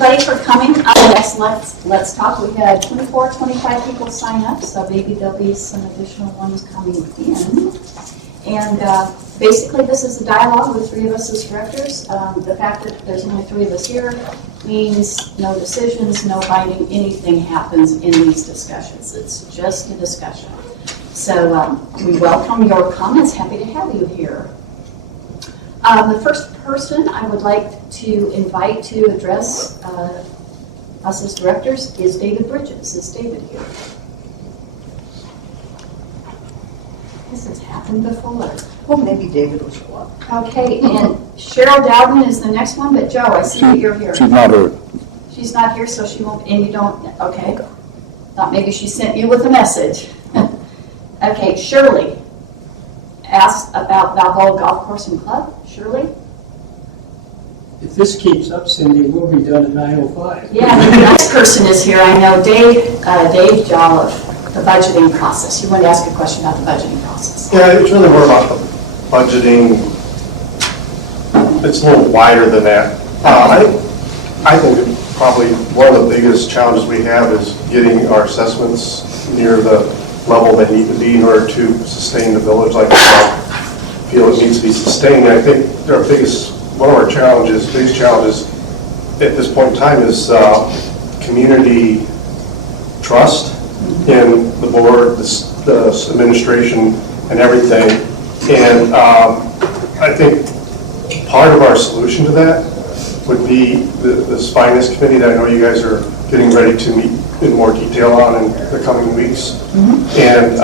everybody for coming. Let's talk. We had 24, 25 people sign up, so maybe there'll be some additional ones coming in. And basically, this is a dialogue with three of us as directors. The fact that there's only three of us here means no decisions, no binding, anything happens in these discussions. It's just a discussion. So we welcome your comments. Happy to have you here. The first person I would like to invite to address us as directors is David Bridges. Is David here? This has happened before. Well, maybe David will show up. Okay, and Cheryl Dowden is the next one, but Joe, I see that you're here. She's not here. She's not here, so she won't, and you don't, okay. Thought maybe she sent you with a message. Okay, Shirley asked about Balboa Golf Course and Club. Shirley? If this keeps up, Cindy, we'll be done at 9:05. Yeah, the next person is here. I know Dave Jolliffe, the budgeting process. You wanted to ask a question about the budgeting process. Yeah, it's really more about the budgeting. It's a little wider than that. I think probably one of the biggest challenges we have is getting our assessments near the level they need to be in order to sustain the village like I feel it needs to be sustained. I think one of our biggest challenges at this point in time is community trust in the board, the administration, and everything. And I think part of our solution to that would be this finance committee that I know you guys are getting ready to meet in more detail on in the coming weeks. Mm-hmm. And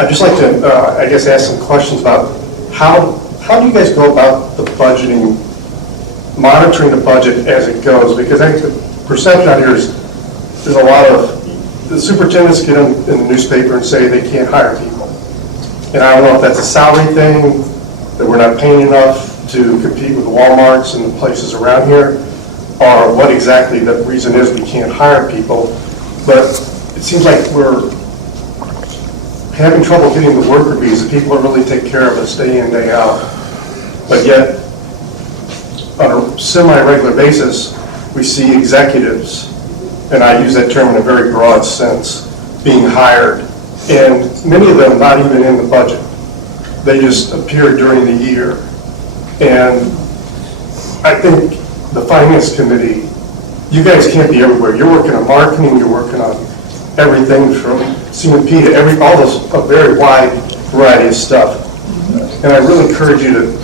I'd just like to, I guess, ask some questions about how do you guys go about the budgeting, monitoring the budget as it goes? Because I think the perception out here is there's a lot of, the superintendents get in the newspaper and say they can't hire people. And I don't know if that's a salary thing, that we're not paying enough to compete with the Walmarts and the places around here, or what exactly the reason is we can't hire people. But it seems like we're having trouble getting the worker bees. The people that really take care of us day in, day out. But yet, on a semi-regular basis, we see executives, and I use that term in a very broad sense, being hired, and many of them not even in the budget. They just appear during the year. And I think the finance committee, you guys can't be everywhere. You're working on marketing, you're working on everything from CMP to all this, a very wide variety of stuff. And I really encourage you to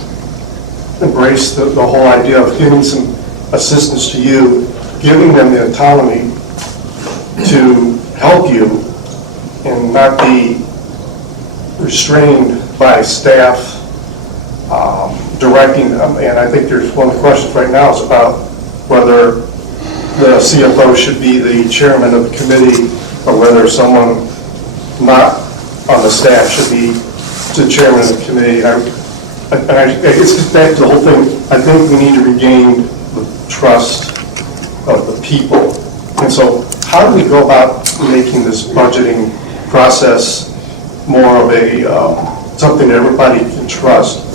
embrace the whole idea of giving some assistance to you, giving them the autonomy to help you and not be restrained by staff directing them. And I think there's one of the questions right now is about whether the CFO should be the chairman of the committee or whether someone not on the staff should be the chairman of the committee. And I guess it's back to the whole thing. I think we need to regain the trust of the people. And so how do we go about making this budgeting process more of a something that everybody can trust?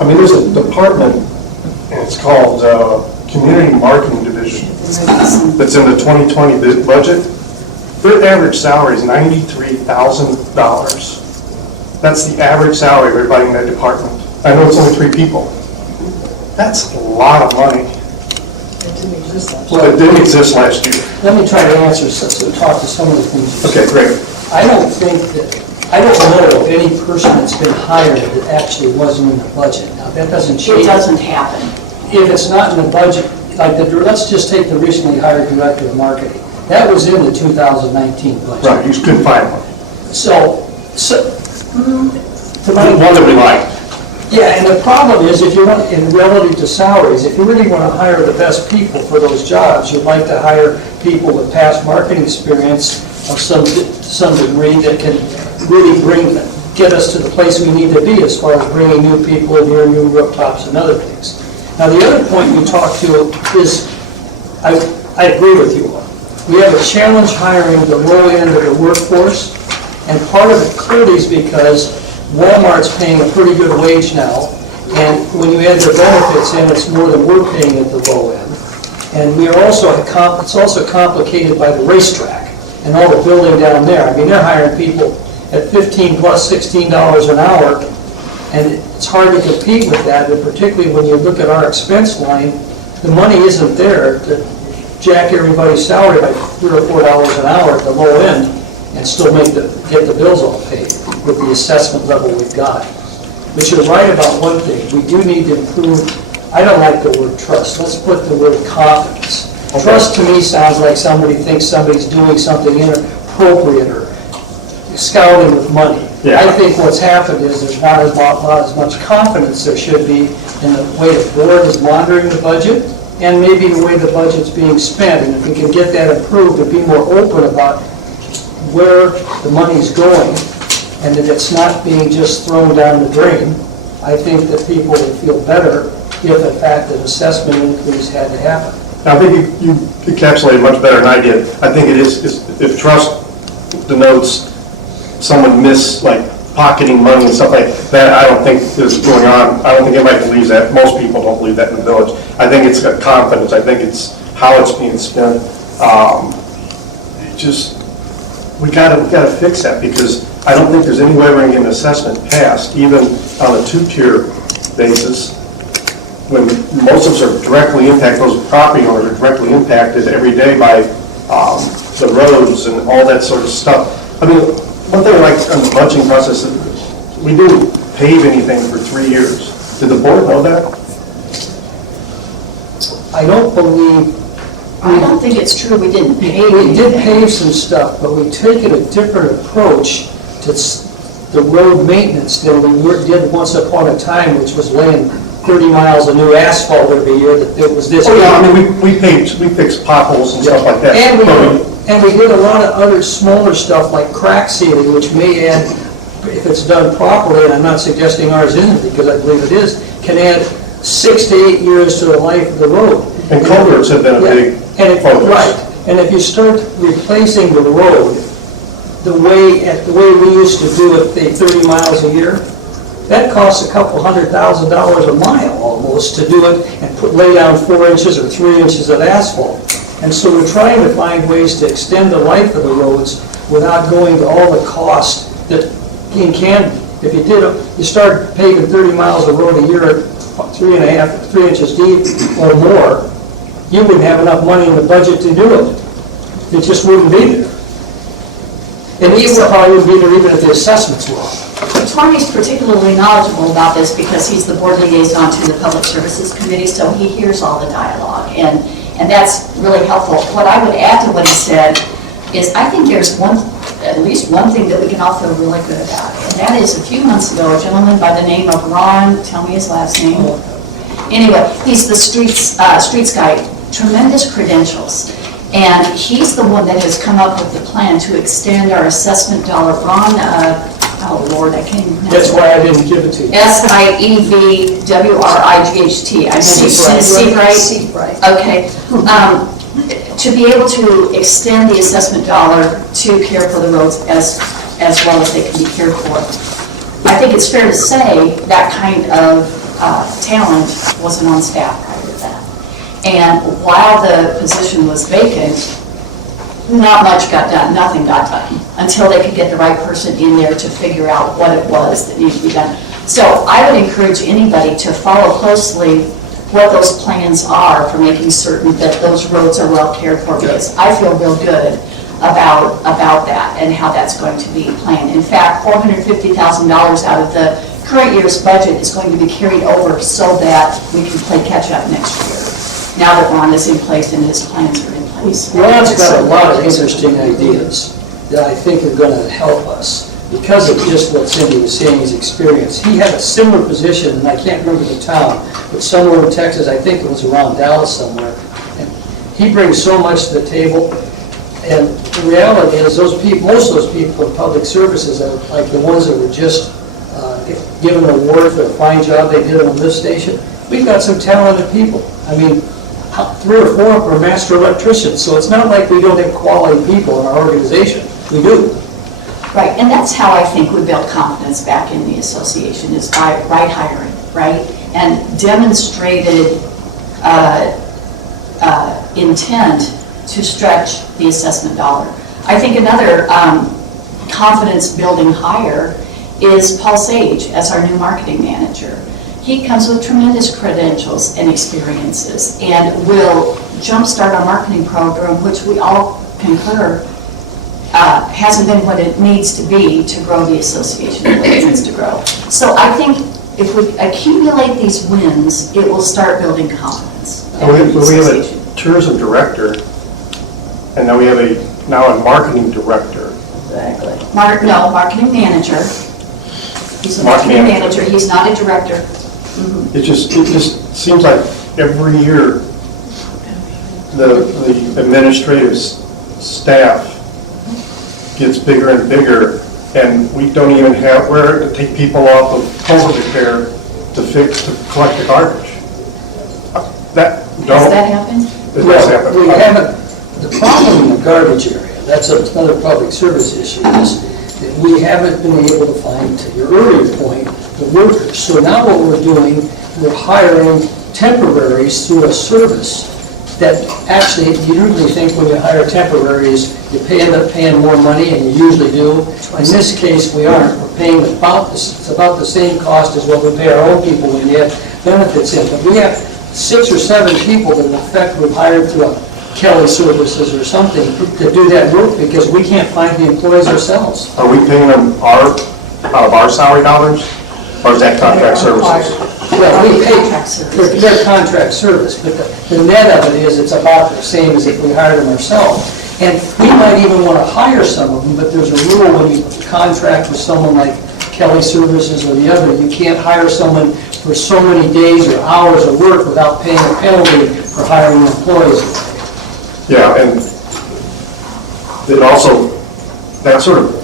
I mean, there's a department, and it's called Community Marketing Division, that's in the 2020 budget. Their average salary is $93,000. That's the average salary of everybody in that department. I know it's only 3 people. That's a lot of money. It didn't exist last year. Well, it didn't exist last year. Let me try to answer, so talk to some of the things you Okay, said. great. I don't know of any person that's been hired that actually wasn't in the budget. Now, that doesn't change. It doesn't happen. If it's not in the budget, like let's just take the recently hired director of marketing. That was in the 2019 budget. Right, you just couldn't find one. So to my One that we like. Yeah, and the problem is, if you want, in relative to salaries, if you really want to hire the best people for those jobs, you'd like to hire people with past marketing experience of some degree that can really get us to the place we need to be as far as bringing new people in here, new rooftops and other things. Now, the other point you talked to is, I agree with you. We have a challenge hiring the low end of the workforce, and part of it clearly is because Walmart's paying a pretty good wage now, and when you add their benefits in, it's more than we're paying at the low end. And we are also, it's also complicated by the racetrack and all the building down there. I mean, they're hiring people at 15 plus $16 an hour, and it's hard to compete with that, and particularly when you look at our expense line, the money isn't there to jack everybody's salary by $3 or $4 an hour at the low end and still get the bills all paid with the assessment level we've got. But you're right about one thing, we do need to improve, I don't like the word trust, let's put the word confidence. Trust to me sounds like somebody thinks somebody's doing something inappropriate or scouting with money. Yeah. I think what's happened is there's not as much confidence there should be in the way the board is monitoring the budget and maybe the way the budget's being spent. And if we can get that improved and be more open about where the money's going and that it's not being just thrown down the drain, I think that people would feel better if in fact an assessment increase had to happen. I think you encapsulated much better than I did. I think it is, if trust denotes someone pocketing money and stuff like that, I don't think is going on. I don't think anybody believes that. Most people don't believe that in the village. I think it's got confidence. I think it's how it's being spent. We gotta fix that, because I don't think there's any way we're gonna get an assessment passed, even on a two-tier basis, when most of us are directly impacted, those property owners are directly impacted every day by the roads and all that sort of stuff. I mean, one thing I like on the budgeting process, we didn't pave anything for 3 years. Did the board know that? I don't believe, I don't think it's true we didn't pay we did anything. pave some stuff, but we've taken a different approach to the road maintenance than we did once upon a time, which was laying 30 miles of new asphalt every year, that there was this. Oh, yeah, I mean, we fixed potholes and stuff like that. And we did a lot of other smaller stuff like crack sealing, which may add, if it's done properly, and I'm not suggesting ours isn't, because I believe it is, can add 6 to 8 years to the life of the road. And culverts have been a big focus. Right, and if you start replacing the road the way we used to do it, say 30 miles a year, that costs a couple $100,000 a mile almost to do it and lay down 4 inches or 3 inches of asphalt. And so we're trying to find ways to extend the life of the roads without going to all the cost that can be. If you start paving 30 miles of road a year at 3 inches deep or more, you wouldn't have enough money in the budget to do it. It just wouldn't be there. And even probably wouldn't be there even if the assessments were wrong. Tormey's particularly knowledgeable about this because he's the board liaison to the Public Services Committee, so he hears all the dialogue, and that's really helpful. What I would add to what he said is I think there's at least one thing that we can all feel really good about, and that is a few months ago, a gentleman by the name of Ron, tell me his last name. Anyway, he's the streets guy, tremendous credentials. And he's the one that has come up with the plan to extend our assessment dollar. Ron, oh Lord, I can't even pronounce it. That's why I didn't give it to you. Sievwright. Seabright. Okay. To be able to extend the assessment dollar to care for the roads as well as they can be cared for. I think it's fair to say that kind of talent wasn't on staff prior to that. And while the position was vacant, not much got done, nothing got done, until they could get the right person in there to figure out what it was that needed to be done. So I would encourage anybody to follow closely what those plans are for making certain that those roads are well cared for, because I feel real good about that and how that's going to be planned. In fact, $450,000 out of the current year's budget is going to be carried over so that we can play catch up next year, now that Ron is in place and his plans are in place. Ron's got a lot of interesting ideas that I think are going to help us because of just what Cindi was saying, his experience. He had a similar position, and I can't remember the town, but somewhere in Texas, I think it was around Dallas somewhere. And he brings so much to the table, and the reality is most of those people in public services are like the ones that were just given an award for a fine job they did on a lift station. We've got some talented people. I mean, 3 or 4 of them are master electricians, so it's not like we don't have quality people in our organization. We do. Right, and that's how I think we build confidence back in the association, is by right hiring, right? And demonstrated intent to stretch the assessment dollar. I think another confidence-building hire is Paul Sage as our new marketing manager. He comes with tremendous credentials and experiences and will jumpstart our marketing program, which we all concur hasn't been what it needs to be to grow the association the way it needs to grow. So I think if we accumulate these wins, it will start building confidence. We have a tourism director, and now we have now a marketing director. Exactly. Marketing manager. He's a marketing manager, he's not a director. It just seems like every year, the administrative staff gets bigger and bigger, and we don't even have where to take people off of culvert repair to collect the garbage. Has that happened? It does happen. We haven't, the problem in the garbage area, that's another public service issue, is that we haven't been able to find, to your earlier point, the workers. So now what we're doing, we're hiring temporaries through a service that actually, you usually think when you hire temporaries, you end up paying more money, and you usually do. In this case, we aren't. We're paying it's about the same cost as what we pay our own people when you have benefits in. But we have 6 or 7 people that in effect we've hired through Kelly Services or something to do that work because we can't find the employees ourselves. Are we paying them out of our salary dollars, or is that contract services? Well, we pay for their contract service, but the net of it is it's about the same as if we hired them ourselves. And we might even want to hire some of them, but there's a rule when you contract with someone like Kelly Services or the other, you can't hire someone for so many days or hours of work without paying a penalty for hiring employees. Yeah, and it also, that sort of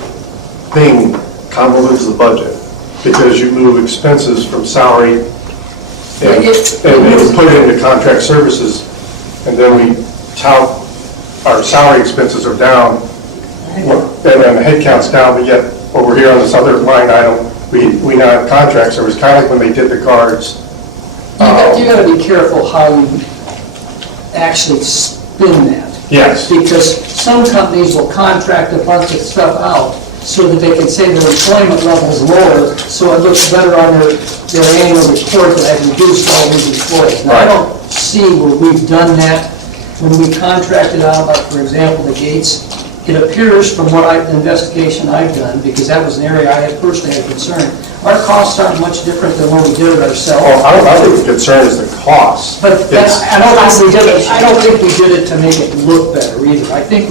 thing convolutes the budget, because you move expenses from salary and you put it into contract services, and then we tout our salary expenses are down, and then the head count's down, but yet over here on this other line item, we now have contract service, kind of like when they did the cards. You got to be careful how you actually spin that. Yes. Because some companies will contract a bunch of stuff out so that they can say their employment level is lower, so it looks better on their annual report that I've reduced all these employees. Now, I don't see where we've done that. When we contracted out, like for example, the gates, it appears from the investigation I've done, because that was an area I had personally had concern, our costs aren't much different than when we did it ourselves. Well, I think the concern is the cost. But I don't think we did it to make it look better either. I think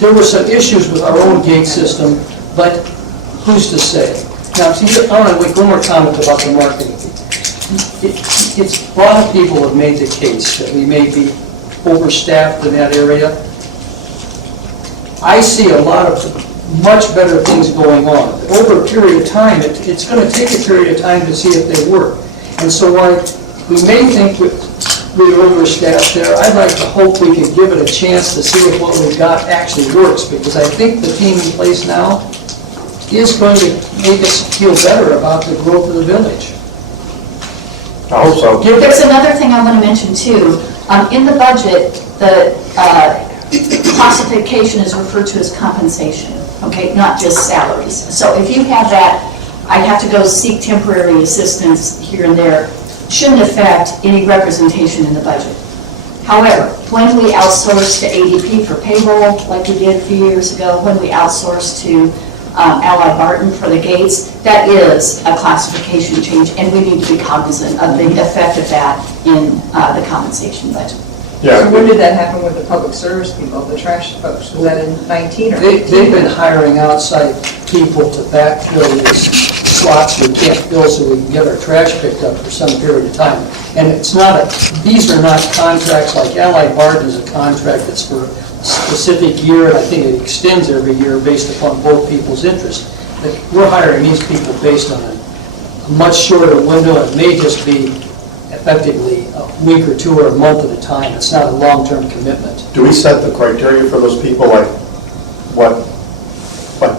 there were some issues with our own gate system, but who's to say? Now, see, I want to make one more comment about the marketing. A lot of people have made the case that we may be overstaffed in that area. I see a lot of much better things going on. Over a period of time, it's going to take a period of time to see if they work. And so while we may think we're overstaffed there, I'd like to hope we can give it a chance to see if what we've got actually works, because I think the team in place now is going to make us feel better about the growth of the village. I hope so. There's another thing I want to mention too. In the budget, the classification is referred to as compensation, okay, not just salaries. So if you have that, I have to go seek temporary assistance here and there, shouldn't affect any representation in the budget. However, when we outsource to ADP for payroll, like we did a few years ago, when we outsource to Ally Barton for the gates, that is a classification change, and we need to be cognizant of the effect of that in the compensation budget. Yeah. So when did that happen with the public service people, the trash folks? Was that in 19 or 18? They've been hiring outside people to backfill these slots we can't fill so we can get our trash picked up for some period of time. And it's not these are not contracts like Ally Barton is a contract that's for a specific year, and I think it extends every year based upon both people's interest. But we're hiring these people based on a much shorter window. It may just be effectively a week or two or a month at a time. It's not a long-term commitment. Do we set the criteria for those people, like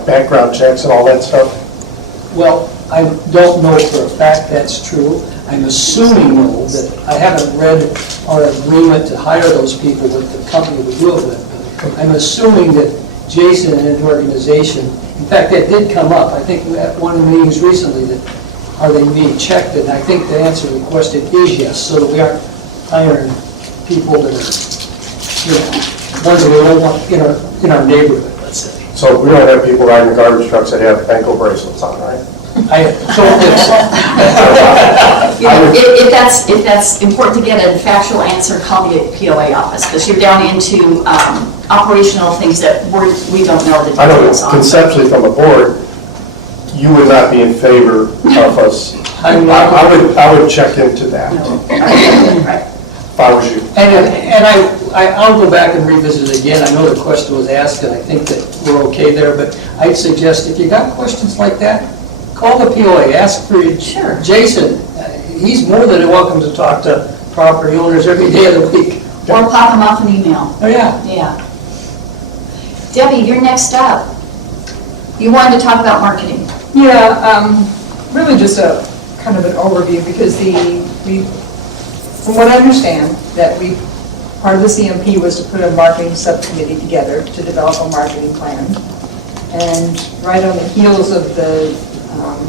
background checks and all that stuff? Well, I don't know for a fact that's true. I'm assuming, though, that I haven't read our agreement to hire those people with the company we do it with. But I'm assuming that Jason and his organization, in fact, that did come up. I think at one of the meetings recently, that are they being checked? And I think the answer to the question is yes, so that we aren't hiring people that are, ones that we don't want in our neighborhood, let's say. So we don't have people riding the garbage trucks that have ankle bracelets on, right? I don't think so. If that's important to get a factual answer, call the POA office, because you're down into operational things that we don't know the I know details on. conceptually from the board, you would not be in favor of us. I would check into that Right. if I was you. And I'll go back and revisit it again. I know the question was asked, and I think that we're okay there, but I'd suggest if you got questions like that, call the POA, ask for Sure. Jason. He's more than welcome to talk to property owners every day of the week. Or pop them off an email. Oh, yeah. Yeah. Debbie, you're next up. You wanted to talk about marketing. Yeah, really just a kind of an overview, because from what I understand, part of the CMP was to put a marketing subcommittee together to develop a marketing plan. And right on the heels of the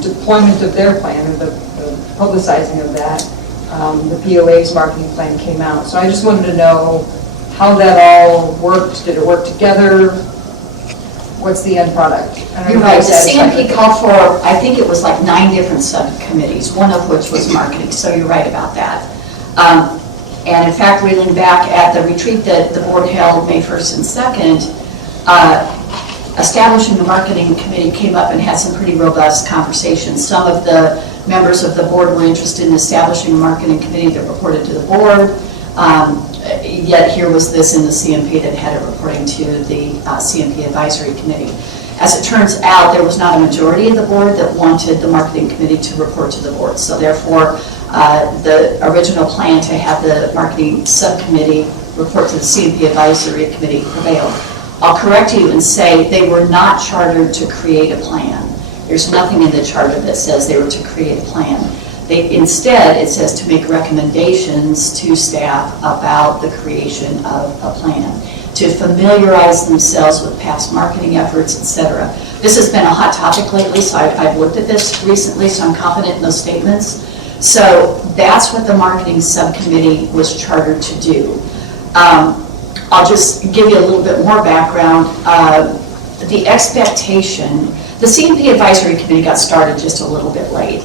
deployment of their plan, or the publicizing of that, the POA's marketing plan came out. So I just wanted to know how that all worked. Did it work together? What's the end product? You're right, the CMP called for, I think it was like 9 different subcommittees, one of which was marketing, so you're right about that. And in fact, reeling back at the retreat that the board held May 1st and 2nd, establishing the marketing committee came up and had some pretty robust conversations. Some of the members of the board were interested in establishing a marketing committee that reported to the board. Yet here was this in the CMP that had it reporting to the CMP Advisory Committee. As it turns out, there was not a majority of the board that wanted the marketing committee to report to the board. So therefore, the original plan to have the marketing subcommittee report to the CMP Advisory Committee prevailed. I'll correct you and say they were not chartered to create a plan. There's nothing in the charter that says they were to create a plan. Instead, it says to make recommendations to staff about the creation of a plan, to familiarize themselves with past marketing efforts, etc. This has been a hot topic lately, so I've looked at this recently, so I'm confident in those statements. So that's what the marketing subcommittee was chartered to do. I'll just give you a little bit more background. The expectation, the CMP Advisory Committee got started just a little bit late.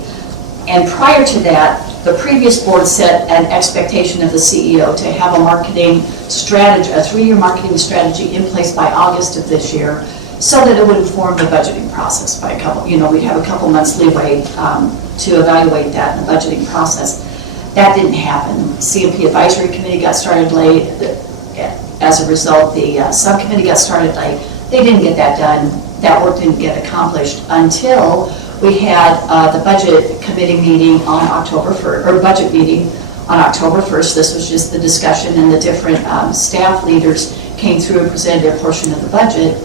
And prior to that, the previous board set an expectation of the CEO to have a marketing strategy, a 3-year marketing strategy in place by August of this year, so that it would inform the budgeting process by we'd have a couple months leeway to evaluate that in the budgeting process. That didn't happen. CMP Advisory Committee got started late. As a result, the subcommittee got started late. They didn't get that done. That work didn't get accomplished until we had the budget committee meeting on October 1st, or budget meeting on October 1st. This was just the discussion, and the different staff leaders came through and presented their portion of the budget.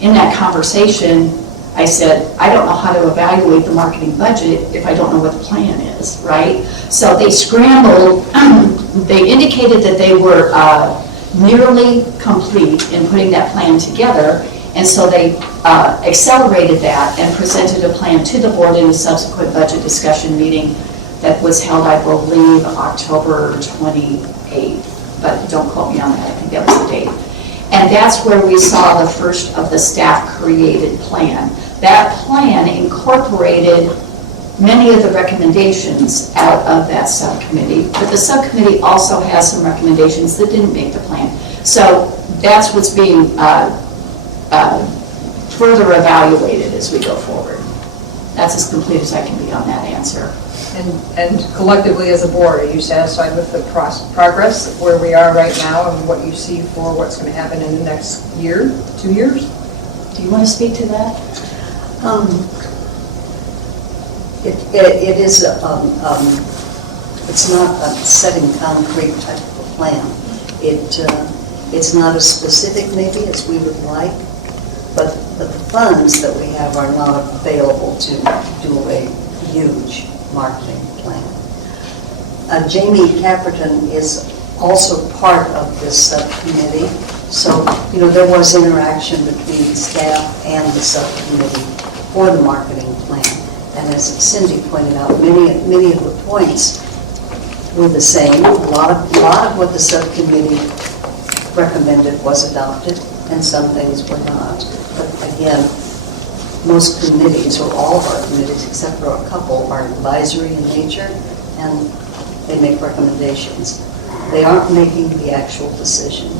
In that conversation, I said, I don't know how to evaluate the marketing budget if I don't know what the plan is, right? So they scrambled. They indicated that they were nearly complete in putting that plan together. And so they accelerated that and presented a plan to the board in a subsequent budget discussion meeting that was held, I believe, October 28th. But don't quote me on that, I think that was the date. And that's where we saw the first of the staff-created plan. That plan incorporated many of the recommendations out of that subcommittee, but the subcommittee also has some recommendations that didn't make the plan. So that's what's being further evaluated as we go forward. That's as complete as I can be on that answer. And collectively as a board, are you satisfied with the progress where we are right now and what you see for what's going to happen in the next year, 2 years? Do you want to speak to that? It is, it's not a set in concrete type of a plan. It's not as specific maybe as we would like, but the funds that we have are not available to do a huge marketing plan. Jamie Caperton is also part of this subcommittee, so, there was interaction between staff and the subcommittee for the marketing plan. And as Cindi pointed out, many of the points were the same. A lot of what the subcommittee recommended was adopted, and some things were not. But again, most committees, or all of our committees, except for a couple, are advisory in nature, and they make recommendations. They aren't making the actual decision.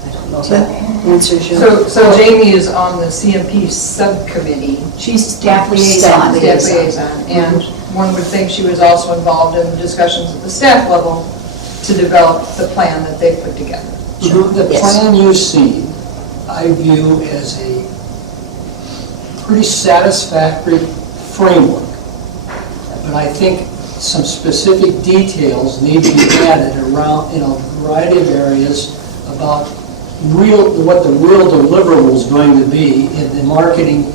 I don't know if that answers your... So Jamie is on the CMP subcommittee. She's staff liaison. Staff liaison. And one would think she was also involved in the discussions at the staff level to develop the plan that they put together. The plan you see, I view as a pretty satisfactory framework. But I think some specific details need to be added around, in a variety of areas about what the real deliverable is going to be in the marketing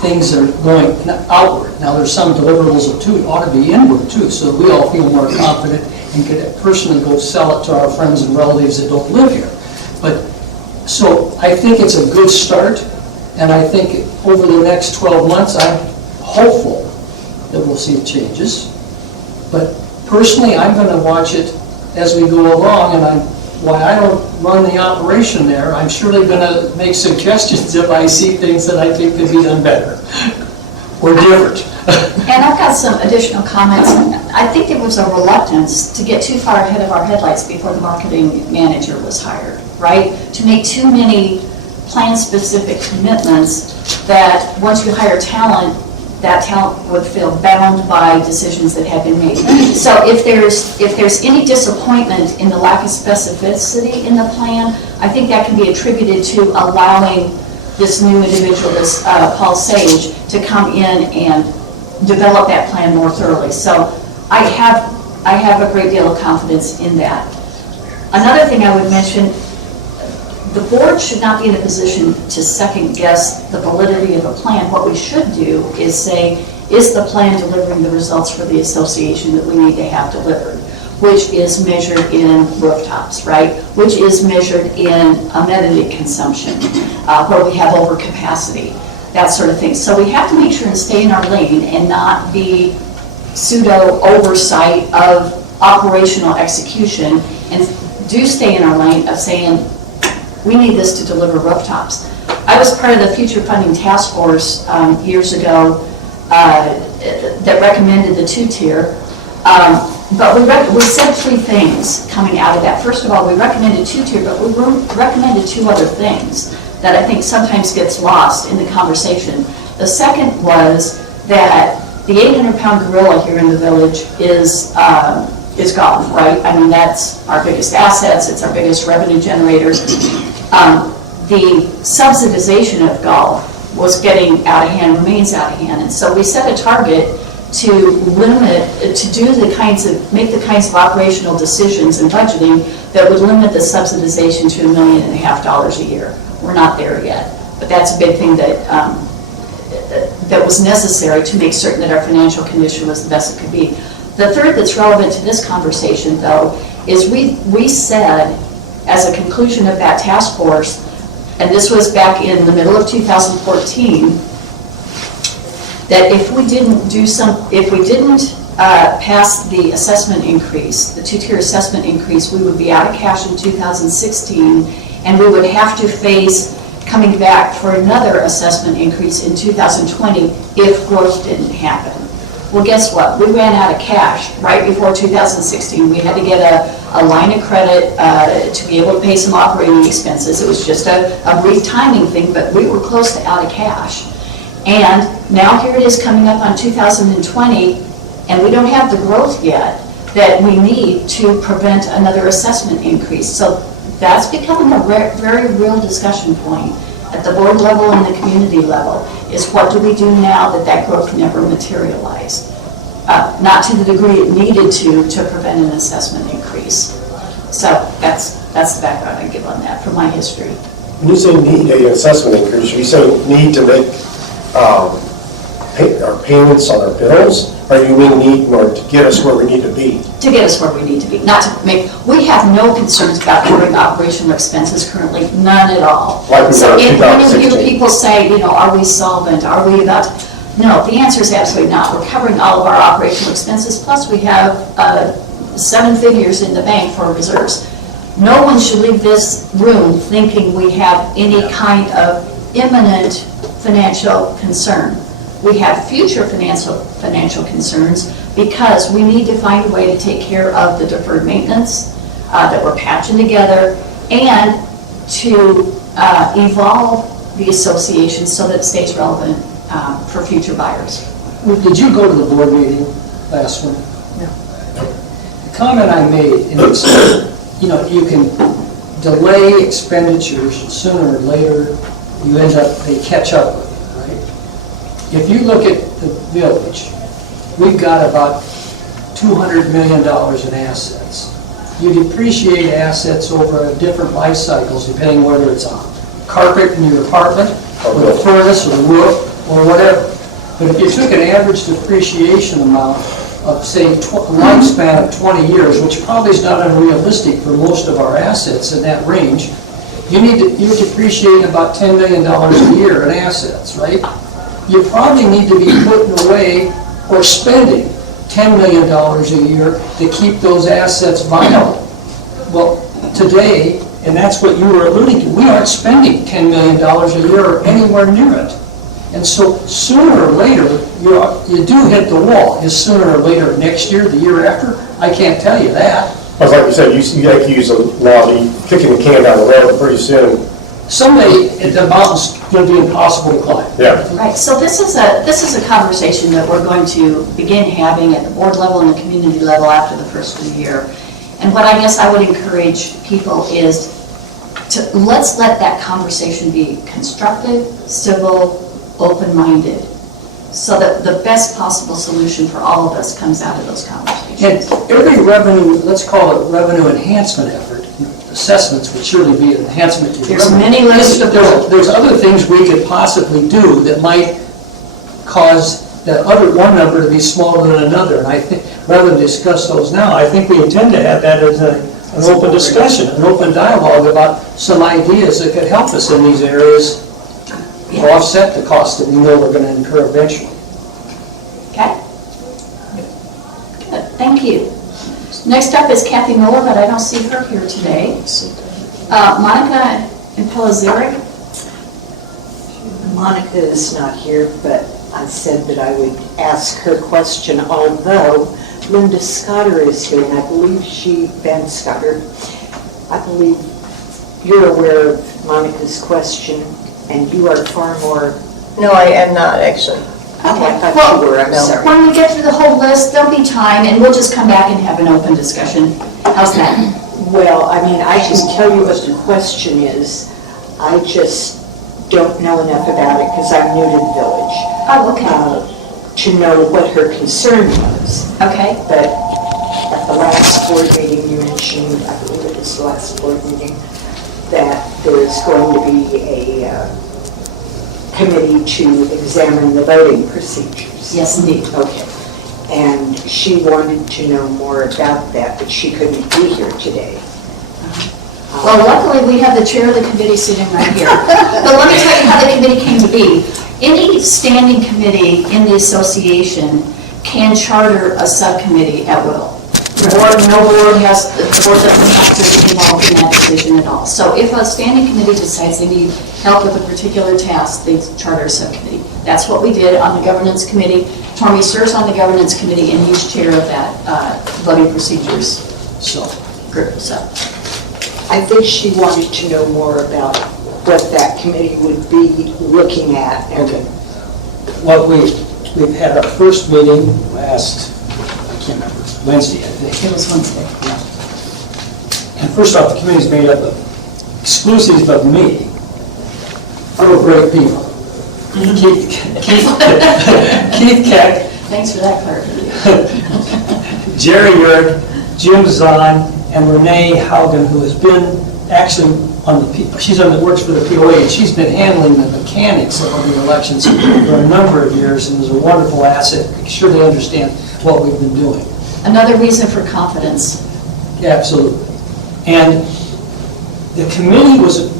things that are going outward. Now, there's some deliverables that too ought to be inward too, so we all feel more confident and could personally go sell it to our friends and relatives that don't live here. But, so I think it's a good start, and I think over the next 12 months, I'm hopeful that we'll see changes. But personally, I'm going to watch it as we go along, and while I don't run the operation there, I'm surely going to make suggestions if I see things that I think could be done better or different. And I've got some additional comments. I think there was a reluctance to get too far ahead of our headlights before the marketing manager was hired, right? To make too many plan-specific commitments that once you hire talent, that talent would feel bound by decisions that have been made. So if there's any disappointment in the lack of specificity in the plan, I think that can be attributed to allowing this new individual, this Paul Sage, to come in and develop that plan more thoroughly. So I have a great deal of confidence in that. Another thing I would mention, the board should not be in a position to second guess the validity of a plan. What we should do is say, is the plan delivering the results for the association that we need to have delivered? Which is measured in rooftops, right? Which is measured in amenity consumption, where we have overcapacity, that sort of thing. So we have to make sure and stay in our lane and not be pseudo oversight of operational execution, and do stay in our lane of saying, we need this to deliver rooftops. I was part of the Future Funding Task Force years ago that recommended the two-tier, but we said three things coming out of that. First of all, we recommended two-tier, but we recommended two other things that I think sometimes gets lost in the conversation. The second was that the 800-pound gorilla here in the village is golf, right? I mean, that's our biggest assets, it's our biggest revenue generator. The subsidization of golf was getting out of hand, remains out of hand, and so we set a target to limit, make the kinds of operational decisions and budgeting that would limit the subsidization to $1.5 million a year. We're not there yet, but that's a big thing that was necessary to make certain that our financial condition was the best it could be. The third that's relevant to this conversation, though, is we said, as a conclusion of that task force, and this was back in the middle of 2014, that if we didn't pass the assessment increase, the two-tier assessment increase, we would be out of cash in 2016, and we would have to face coming back for another assessment increase in 2020 if growth didn't happen. Well, guess what? We ran out of cash right before 2016. We had to get a line of credit to be able to pay some operating expenses. It was just a brief timing thing, but we were close to out of cash. And now here it is coming up on 2020, and we don't have the growth yet that we need to prevent another assessment increase. So that's becoming a very real discussion point at the board level and the community level, is what do we do now that growth never materialized? Not to the degree it needed to prevent an assessment increase. So that's the background I give on that from my history. When you say need an assessment increase, are you saying need to make our payments on our bills? Or you mean need in order to get us where we need to be? To get us where we need to be, not to make, we have no concerns about covering operational expenses currently, none at all. Like we So were in if when you hear 2016. people say, you know, are we solvent, are we about, no, the answer is absolutely not. We're covering all of our operational expenses, plus we have 7 figures in the bank for reserves. No one should leave this room thinking we have any kind of imminent financial concern. We have future financial concerns because we need to find a way to take care of the deferred maintenance that we're patching together and to evolve the association so that it stays relevant for future buyers. Did you go to the board meeting last one? No. The comment I made, and it's, you know, you can delay expenditures sooner or later, you end up, they catch up with you, right? If you look at the village, we've got about $200 million in assets. You depreciate assets over different life cycles, depending whether it's on carpet in your apartment, or the furnace, or the roof, or whatever. But if you took an average depreciation amount of, say, lifespan of 20 years, which probably is not unrealistic for most of our assets in that range, you're depreciating about $10 million a year in assets, right? You probably need to be putting away or spending $10 million a year to keep those assets viable. Well, today, and that's what you were alluding to, we aren't spending $10 million a year or anywhere near it. And so sooner or later, you do hit the wall. Is sooner or later next year, the year after? I can't tell you that. But like you said, you like to use a law, kicking the can down the road pretty soon. Someday, the mountain's going to be impossible to climb. Yeah. Right, so this is a conversation that we're going to begin having at the board level and the community level after the first of the year. And what I guess I would encourage people is let's let that conversation be constructive, civil, open-minded, so that the best possible solution for all of us comes out of those conversations. And every revenue, let's call it revenue enhancement effort, assessments would surely be an enhancement to There's revenue. many lists of There's other things we could possibly do that might cause that other one number to be smaller than another. And I think, rather than discuss those now, I think we intend to have that as an open discussion, an open dialogue about some ideas that could help us in these areas to offset the cost that we know we're going to incur eventually. Okay? Good, thank you. Next up is Kathy Miller, but I don't see her here today. Monica and Pelizaric. Monica is not here, but I said that I would ask her question, although Linda Scotter is here, and I believe Ben Scotter, I believe you're aware of Monica's question, and you are far more... No, I am not, actually. Oh, I thought Well, you were, I'm sorry. when we get through the whole list, there'll be time, and we'll just come back and have an open discussion. How's that? Well, I mean, I can tell you what the question is. I just don't know enough about it because I'm new to the village. Oh, okay. To know what her concern was. Okay. But at the last board meeting, you mentioned, I believe it was the last board meeting, that there's going to be a committee to examine the voting procedures. Yes, indeed. Okay. And she wanted to know more about that, but she couldn't be here today. Well, luckily, we have the chair of the committee sitting right here. But let me tell you how the committee came to be. Any standing committee in the association can charter a subcommittee at will. The board doesn't have to be involved in that decision at all. So if a standing committee decides they need help with a particular task, they charter a subcommittee. That's what we did on the governance committee. Tormey serves on the governance committee, and he's chair of that voting procedures group. So. I think she wanted to know more about what that committee would be looking at. Okay. Well, we've had our first meeting last, I can't remember, Wednesday, I think. It was Wednesday. Yeah. And first off, the committee's made up of exclusive of me, other great people. Keith Keck, Thanks for that clarification. Jerry Yurk, Jim Zahn, and Renee Haugen, who has been actually she's on the works for the POA, and she's been handling the mechanics of the elections for a number of years, and is a wonderful asset. Make sure they understand what we've been doing. Another reason for confidence. Absolutely. And the committee was,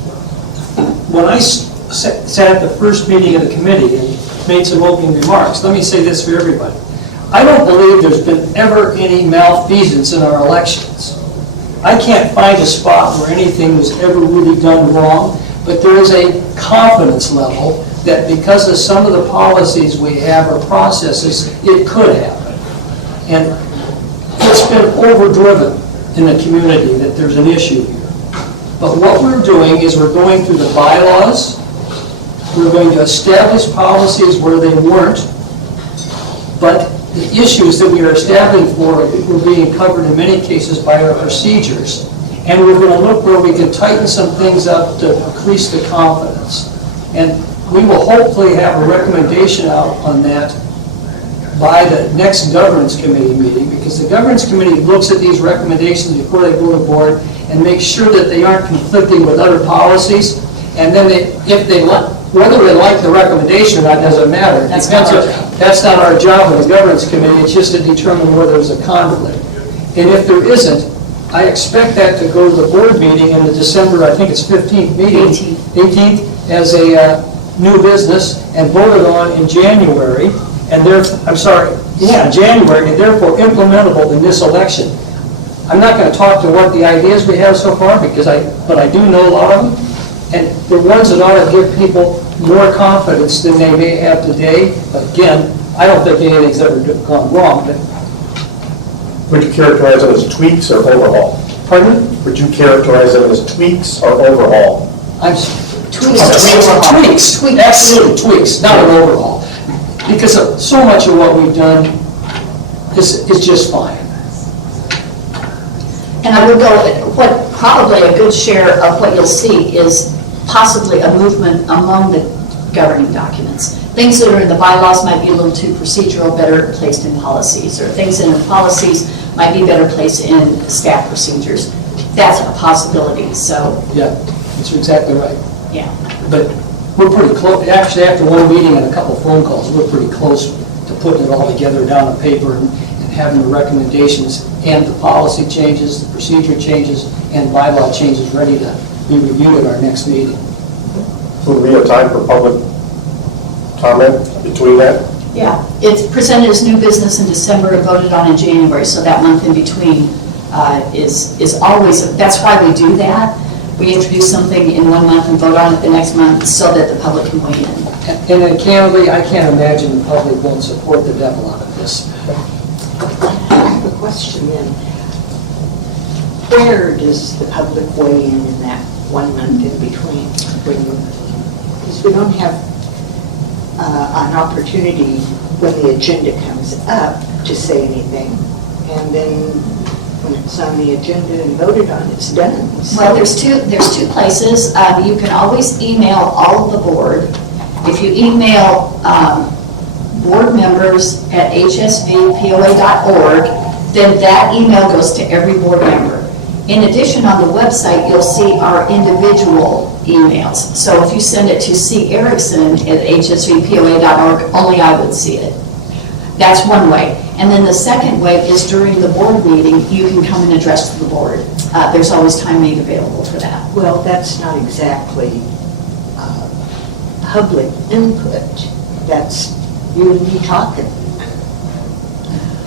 when I sat at the first meeting of the committee and made some opening remarks, let me say this for everybody. I don't believe there's been ever any malfeasance in our elections. I can't find a spot where anything was ever really done wrong, but there is a confidence level that because of some of the policies we have or processes, it could happen. And it's been overdriven in the community that there's an issue here. But what we're doing is we're going through the bylaws, we're going to establish policies where they weren't, but the issues that we are establishing for were being covered in many cases by our procedures. And we're going to look where we can tighten some things up to increase the confidence. And we will hopefully have a recommendation out on that by the next governance committee meeting, because the governance committee looks at these recommendations before they go to board and makes sure that they aren't conflicting with other policies. And then whether they like the recommendation or not doesn't matter. That's not our job. That's not our job in the governance committee. It's just to determine whether there's a conflict. And if there isn't, I expect that to go to the board meeting in the December, I think it's 15th meeting. 18th, as a new business and voted on in January. And January, and therefore implementable in this election. I'm not going to talk to what the ideas we have so far, but I do know a lot of them. And the ones that ought to give people more confidence than they may have today. But again, I don't think anything's ever gone wrong. But Would you characterize them as tweaks or overhaul? pardon me? Would you characterize them as tweaks or overhaul? Tweaks, absolutely, tweaks, not an overhaul. Because so much of what we've done is just fine. And I would go, what probably a good share of what you'll see is possibly a movement among the governing documents. Things that are in the bylaws might be a little too procedural, better placed in policies, or things in the policies might be better placed in staff procedures. That's a possibility, so. Yeah, that's exactly right. Yeah. But we're pretty close, actually after one meeting and a couple phone calls, we're pretty close to putting it all together down on paper and having the recommendations and the policy changes, the procedure changes, and bylaw changes ready to be reviewed at our next meeting. Will we have time for public comment between that? Yeah, it's presented as new business in December and voted on in January, so that month in between is always, that's why we do that. We introduce something in one month and vote on it the next month so that the public can weigh in. And then candidly, I can't imagine the public won't support the devil out of this. I have a question then. Where does the public weigh in that 1 month in between? Because we don't have an opportunity when the agenda comes up to say anything. And then when it's on the agenda and voted on, it's done. So- Well, there's two places. You can always email all of the board. If you email board members at hsvpoa.org, then that email goes to every board member. In addition, on the website, you'll see our individual emails. So if you send it to C. Erickson at hsvpoa.org, only I would see it. That's one way. And then the second way is during the board meeting, you can come and address the board. There's always time made available for that. Well, that's not exactly public input. That's you and me talking.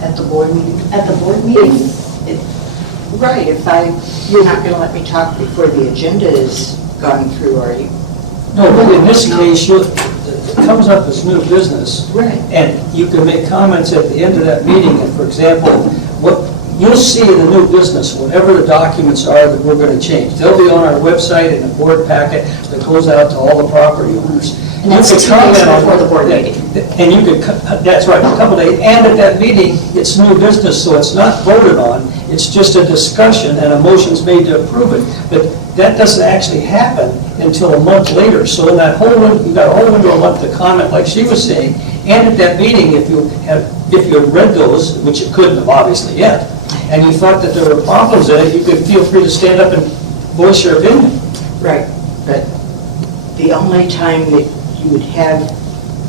At the board meeting? At the board meeting, Right, you're not going to let me talk before the agenda is gone through, are you? No, but in this case, it comes up as new business. Right. And you can make comments at the end of that meeting, and for example, you'll see in the new business, whatever the documents are that we're going to change. They'll be on our website in the board packet that goes out to all the property owners. And that's You could 2 days comment on before the board that. meeting. And you could, that's right, a couple days, and at that meeting, it's new business, so it's not voted on, it's just a discussion and a motion's made to approve it. But that doesn't actually happen until a month later. So in that whole, you've got a whole window of a month to comment, like she was saying, and at that meeting, if you had read those, which you couldn't have obviously yet, and you thought that there were problems in it, you could feel free to stand up and voice your opinion. Right, but the only time that you would have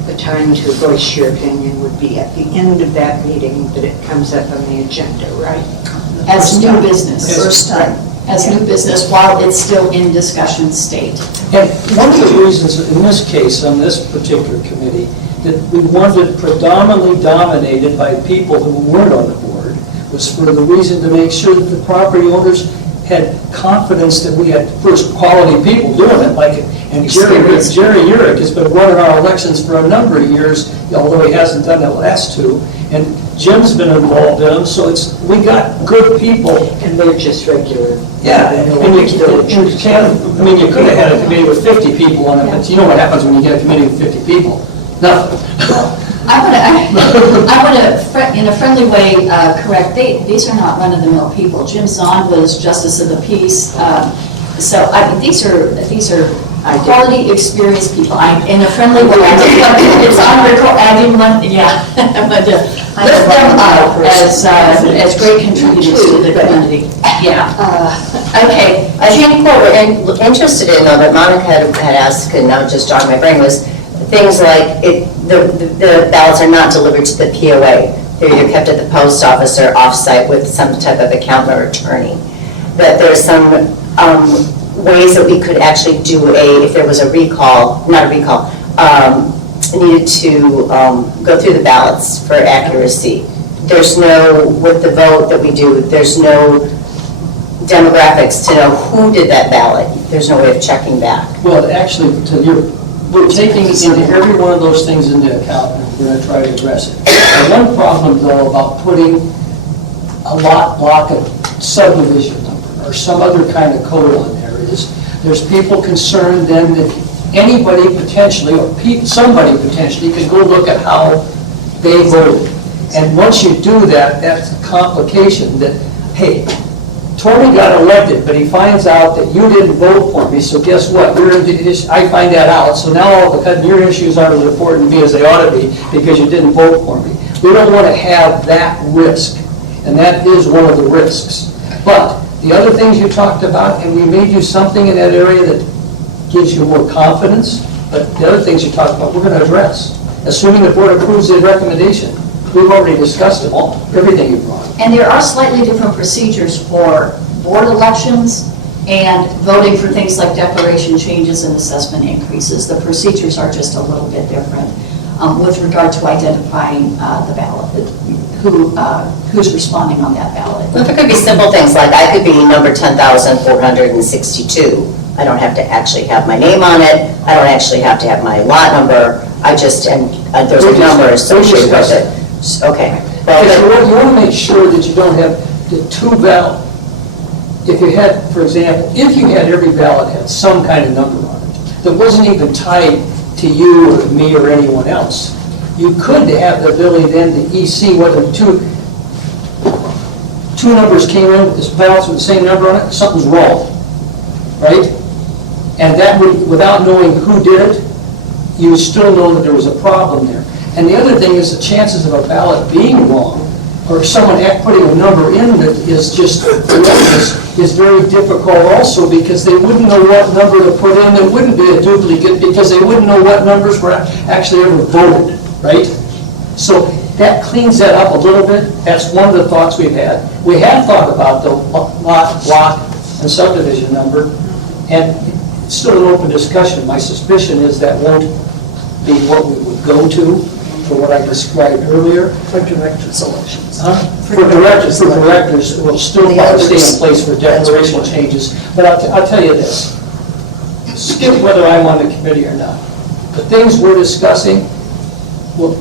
the time to voice your opinion would be at the end of that meeting that it comes up on the agenda, right? As new business. First time. As new business while it's still in discussion state. And one of the reasons in this case, on this particular committee, that we wanted predominantly dominated by people who weren't on the board was for the reason to make sure that the property owners had confidence that we had first quality people doing it, like, and Jerry Urick has been running our elections for a number of years, although he hasn't done the last two, and Jim's been involved in them, so we got good people. And they're just regular. Yeah, and you could have had a committee with 50 people on it, but you know what happens when you get a committee with 50 people? Nothing. I want to, in a friendly way, correct, these are not run-of-the-mill people. Jim Zahn was Justice of the Peace, so these are quality, experienced people. In a friendly way, it's on record, I didn't want, yeah, but lift them up as great contributors to the community. Yeah. Okay, I think what we're interested in, though, that Monica had asked, and now just jogged my brain, was things like the ballots are not delivered to the POA. They're either kept at the post office or off-site with some type of accountant or attorney. That there's some ways that we could actually do if there was a recall, not a recall, needed to go through the ballots for accuracy. There's no, with the vote that we do, there's no demographics to know who did that ballot. There's no way of checking back. Well, actually, we're taking into every one of those things into account, and we're going to try to address it. And one problem, though, about putting a lot block of subdivision number or some other kind of code on there is there's people concerned then that anybody potentially, or somebody potentially, can go look at how they voted. And once you do that, that's a complication that, hey, Tormey got elected, but he finds out that you didn't vote for me, so guess what? I find that out, so now all of a sudden your issues aren't as important to me as they ought to be because you didn't vote for me. We don't want to have that risk, and that is one of the risks. But the other things you talked about, and we made you something in that area that gives you more confidence, but the other things you talked about, we're going to address, assuming the board approves the recommendation. We've already discussed it all, everything you brought. And there are slightly different procedures for board elections and voting for things like declaration changes and assessment increases. The procedures are just a little bit different with regard to identifying the ballot, who's responding on that ballot. Well, if it could be simple things like I could be number 10,462. I don't have to actually have my name on it. I don't actually have to have my lot number. I just, and there's a number associated with it. Okay. Well, you want to make sure that you don't have the two ballot. If you had, for example, if you had every ballot had some kind of number on it that wasn't even tied to you or to me or anyone else, you could have the ability then to see whether two numbers came in with this ballots with the same number on it, something's wrong, right? And that would, without knowing who did it, you would still know that there was a problem there. And the other thing is the chances of a ballot being wrong or someone putting a number in that is just erroneous is very difficult also because they wouldn't know what number to put in. There wouldn't be a duplicate because they wouldn't know what numbers were actually ever voted, right? So that cleans that up a little bit. That's one of the thoughts we've had. We have thought about the lot, block, and subdivision number, and it's still an open discussion. My suspicion is that won't be what we would go to for what I described earlier. For director's elections. For directors, it will still probably stay in place for declaration changes. But I'll tell you this, skip whether I'm on the committee or not. The things we're discussing will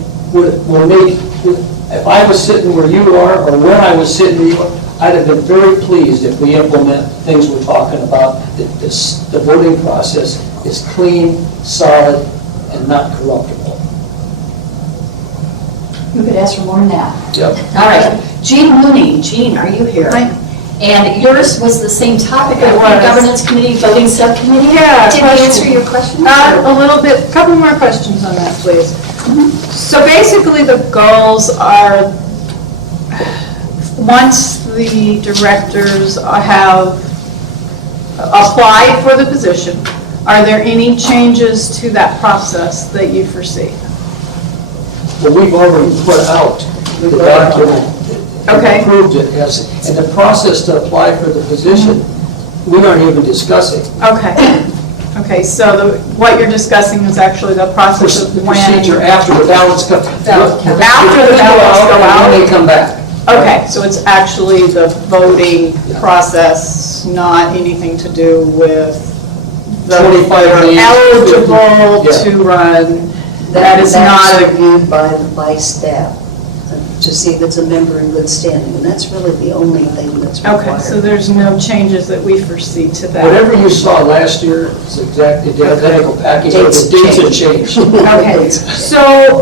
make, if I was sitting where you are, or when I was sitting where you are, I'd have been very pleased if we implement things we're talking about, that the voting process is clean, solid, and not corruptible. You could ask for more than that. Yep. All right. Jean Mooney. Jean, are you here? And yours was the same topic, It was. Governance Committee, Voting Subcommittee? Yeah, Did question. we answer your question? A little bit, couple more questions on that, please. So basically, the goals are, once the directors have apply for the position, are there any changes to that process that you foresee? Well, we've already put out the document. Okay. Approved it as, and the process to apply for the position, we aren't even discussing. Okay. Okay, so what you're discussing is actually the process of The when... procedure after the ballots go. After the ballots go out. And then they come back. Okay, so it's actually the voting process, not anything to do with the 25 names, 50, eligible yeah. to run. That is not That's a... reviewed by staff to see if it's a member in good standing, and that's really the only thing that's required. Okay, so there's no changes that we foresee to that. Whatever you saw last year is exactly the identical package, but the dates have changed. Okay, so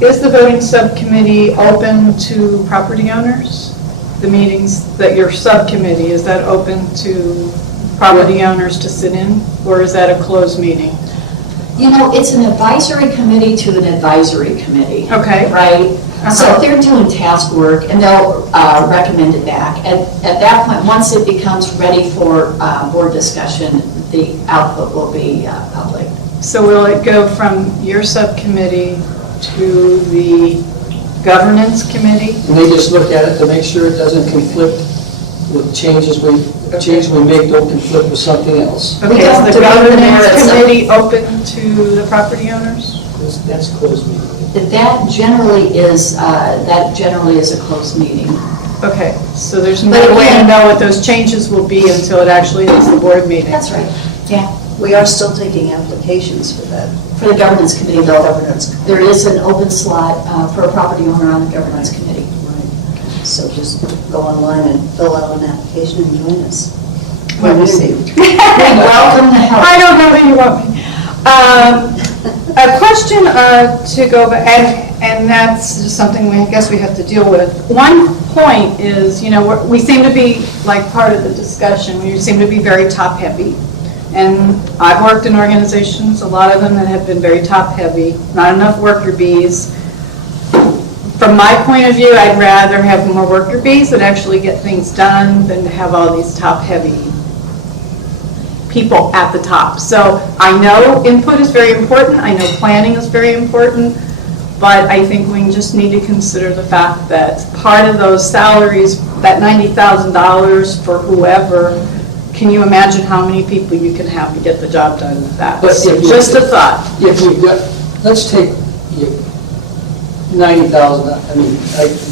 is the voting subcommittee open to property owners? The meetings that your subcommittee, is that open to property owners to sit in, or is that a closed meeting? You know, it's an advisory committee to an advisory committee. Okay. Right? So they're doing task work, and they'll recommend it back. At that point, once it becomes ready for board discussion, the output will be public. So will it go from your subcommittee to the governance committee? And they just look at it to make sure it doesn't conflict with changes we make, don't conflict with something else. Okay, don't is the have to be governance there, so- committee open to the property owners? That's closed meeting. That generally is a closed meeting. Okay, so there's no But way to again- know what those changes will be until it actually hits the board meeting? That's right. Yeah. We are still taking applications for that. For the governance committee, though, Governance. there is an open slot for a property owner on the governance committee. Right. So just go online and fill out an application and join us. Let me see. We welcome the help. I don't know that you want me. A question to go back, and that's just something I guess we have to deal with. One point is, we seem to be, like part of the discussion, we seem to be very top-heavy. And I've worked in organizations, a lot of them that have been very top-heavy, not enough worker bees. From my point of view, I'd rather have more worker bees that actually get things done than to have all these top-heavy people at the top. So I know input is very important, I know planning is very important, but I think we just need to consider the fact that part of those salaries, that $90,000 for whoever, can you imagine how many people you can have to get the job done with that? But if you- Just a thought. If you've got, let's take 90,000, I mean,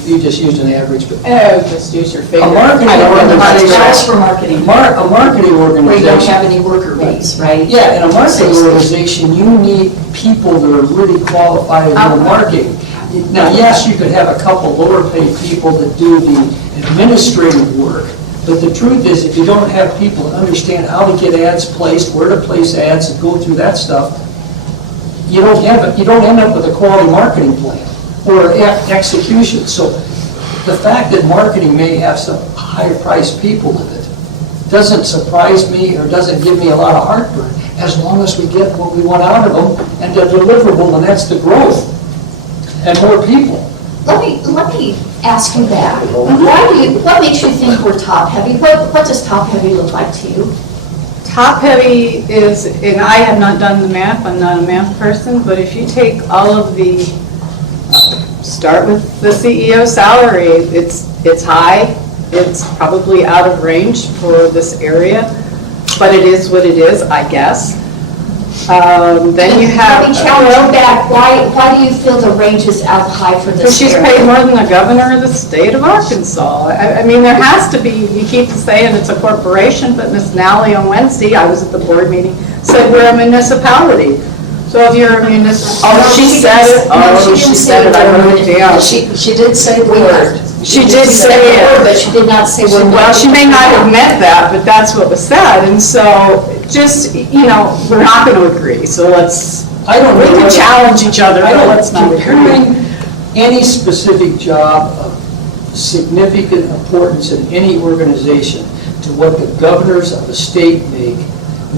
you just used an average, but Oh, just use your finger. a marketing organization, Just for marketing. a marketing Where you don't organization, have any worker bees, right? yeah, in a marketing organization, you need people that are really qualified in the marketing. Now, yes, you could have a couple lower paid people that do the administrative work, but the truth is, if you don't have people that understand how to get ads placed, where to place ads, and go through that stuff, you don't end up with a quality marketing plan or execution. So the fact that marketing may have some higher priced people in it doesn't surprise me or doesn't give me a lot of heartburn, as long as we get what we want out of them and they're deliverable, and that's the growth and more people. Let me ask you that. What makes you think we're top-heavy? What does top-heavy look like to you? Top-heavy is, and I have not done the math, I'm not a math person, but if you take all of the, start with the CEO salary, it's high, it's probably out of range for this area, but it is what it is, I guess. Then you have... Let me challenge you back. Why do you feel the range is out high for Because this she's area? paid more than the governor of the state of Arkansas. I mean, there has to be, you keep saying it's a corporation, but Ms. Nally on Wednesday, I was at the board meeting, said we're a municipality. So if you're a municipal, she said it, she said it, I wrote it down. She did say the word. She did say it. But she did not say we're... Well, she may not have meant that, but that's what was said, and so just, we're not going to agree, so let's, I don't we know can whether- challenge each other, I but don't, let's not agree. comparing any specific job of significant importance in any organization to what the governors of the state make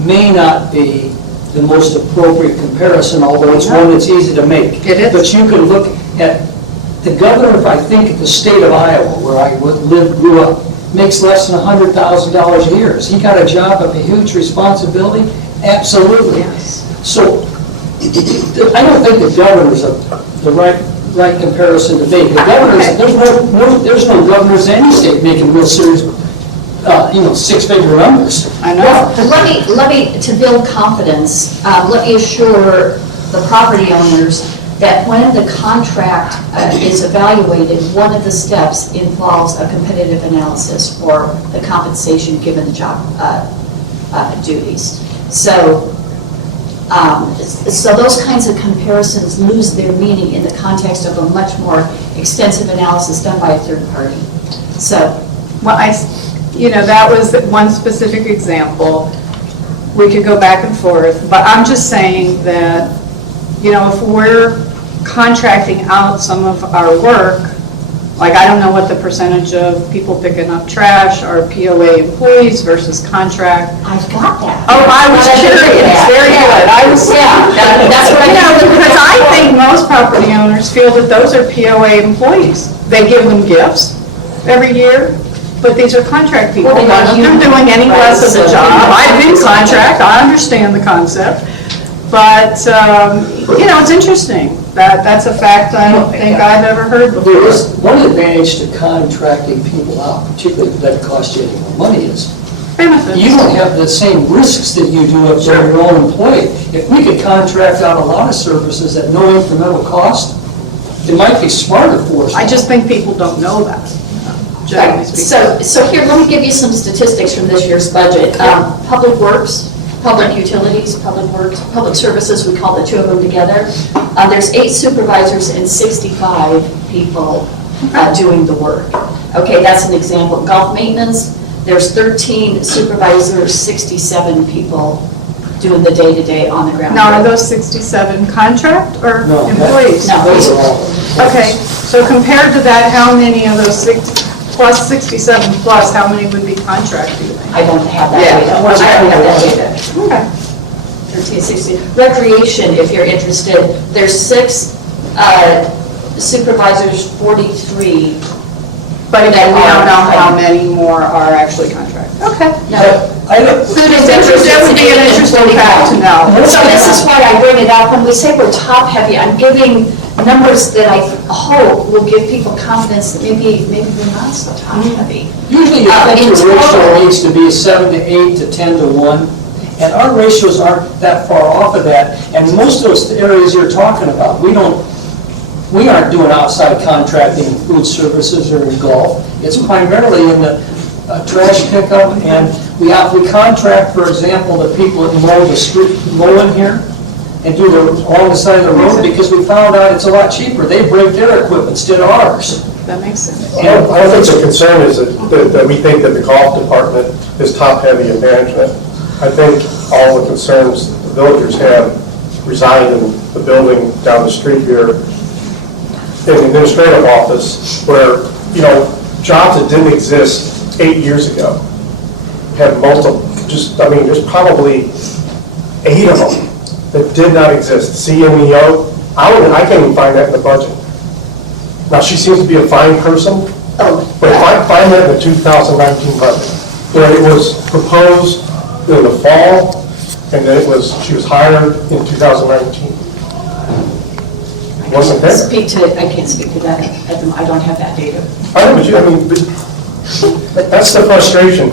may not be the most appropriate comparison, although it's one that's easy to make. It is. But you can look at the governor, if I think of the state of Iowa, where I grew up, makes less than $100,000 a year. Has he got a job of a huge responsibility? Absolutely. So I don't think the governor's the right comparison to make. The governors, there's no governors in any state making real serious, six-figure numbers. I know. Well, let me, to build confidence, let me assure the property owners that when the contract is evaluated, one of the steps involves a competitive analysis for the compensation given the job duties. So those kinds of comparisons lose their meaning in the context of a much more extensive analysis done by a third party. So, Well, that was one specific example. We could go back and forth, but I'm just saying that, if we're contracting out some of our work, like I don't know what the percentage of people picking up trash are POA employees versus contract. I've got that. Oh, I was curious, very good. That's what I know. Because I think most property owners feel that those are POA employees. They give them gifts every year, but these are contract people. Well, They're not doing any less of the job. I've been contract, I understand the concept, but, it's interesting. That's a fact I don't think I've ever heard before. There is one advantage to contracting people out, particularly if that costs you any more money, is Benefits. you don't have the same risks that you do if you're your own employee. If we could contract out a lot of services at no incremental cost, it might be smarter for us. I just think people don't know that, generally Right. speaking. So here, let me give you some statistics from this year's budget. Public Works, Public Utilities, Public Works, Public Services, we call the two of them together. There's 8 supervisors and 65 people doing the work. Okay, that's an example. Golf Maintenance, there's 13 supervisors, 67 people doing the day-to-day on the ground. Now, are those 67 contract or No, employees? No. Those are all. Okay, so compared to that, how many of those 67 plus, how many would be contract, do you think? I don't have that Yeah. data. I don't have that data. Okay. 13, 16. Recreation, if you're interested, there's 6 supervisors, 43. But again, we don't know how many more are actually contract. Okay. No. I don't, Food and That would be an beverage, interesting fact to know. So this is why I bring it up. When we say we're top-heavy, I'm giving numbers that I hope will give people confidence that maybe we're not so top-heavy. usually you think in the ratio total- needs to be 7 to 8 to 10 to 1, and our ratios aren't that far off of that. And most of those areas you're talking about, we aren't doing outside contracting in food services or in golf. It's primarily in the trash pickup, and we contract, for example, the people that mow the street, mowing here, and do along the side of the road, because we found out it's a lot cheaper. They break their equipment instead of ours. That makes sense. I don't think the concern is that we think that the golf department is top-heavy in management. I think all the concerns the villagers have reside in the building down the street here, in the administrative office, where, jobs that didn't exist 8 years ago have multiple, there's probably 8 of them that did not exist. CMEO, I can't even find that in the budget. Now, she seems to be a fine person, but if I find that in the 2019 budget, where it was proposed in the fall, and then she was hired in 2019. Wasn't there? I can't speak to that. I don't have that data. I know, but that's the frustration.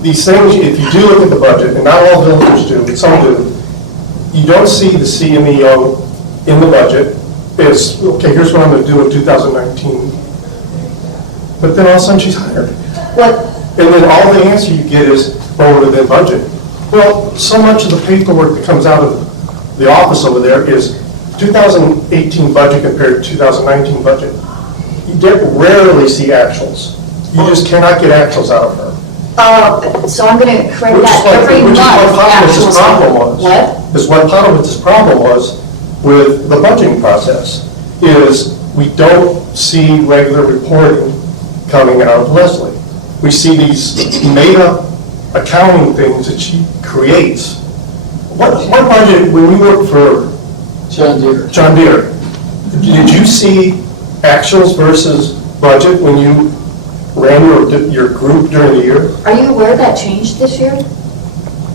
These things, if you do look at the budget, and not all villagers do, but some do, you don't see the CMEO in the budget. It's, okay, here's what I'm going to do in 2019. But then all of a sudden she's hired. And then all the answer you get is, well, we're within budget. Well, so much of the paperwork that comes out of the office over there is 2018 budget compared to 2019 budget. You rarely see actuals. You just cannot get actuals out of her. So I'm going to correct that every month. Which is what part of this problem was. What? Is what part of this problem was with the budgeting process, is we don't see regular reporting coming out of Leslie. We see these made-up accounting things that she creates. What budget, when you worked for John Deere. did you see actuals versus budget when you ran your group during the year? Are you aware that changed this year?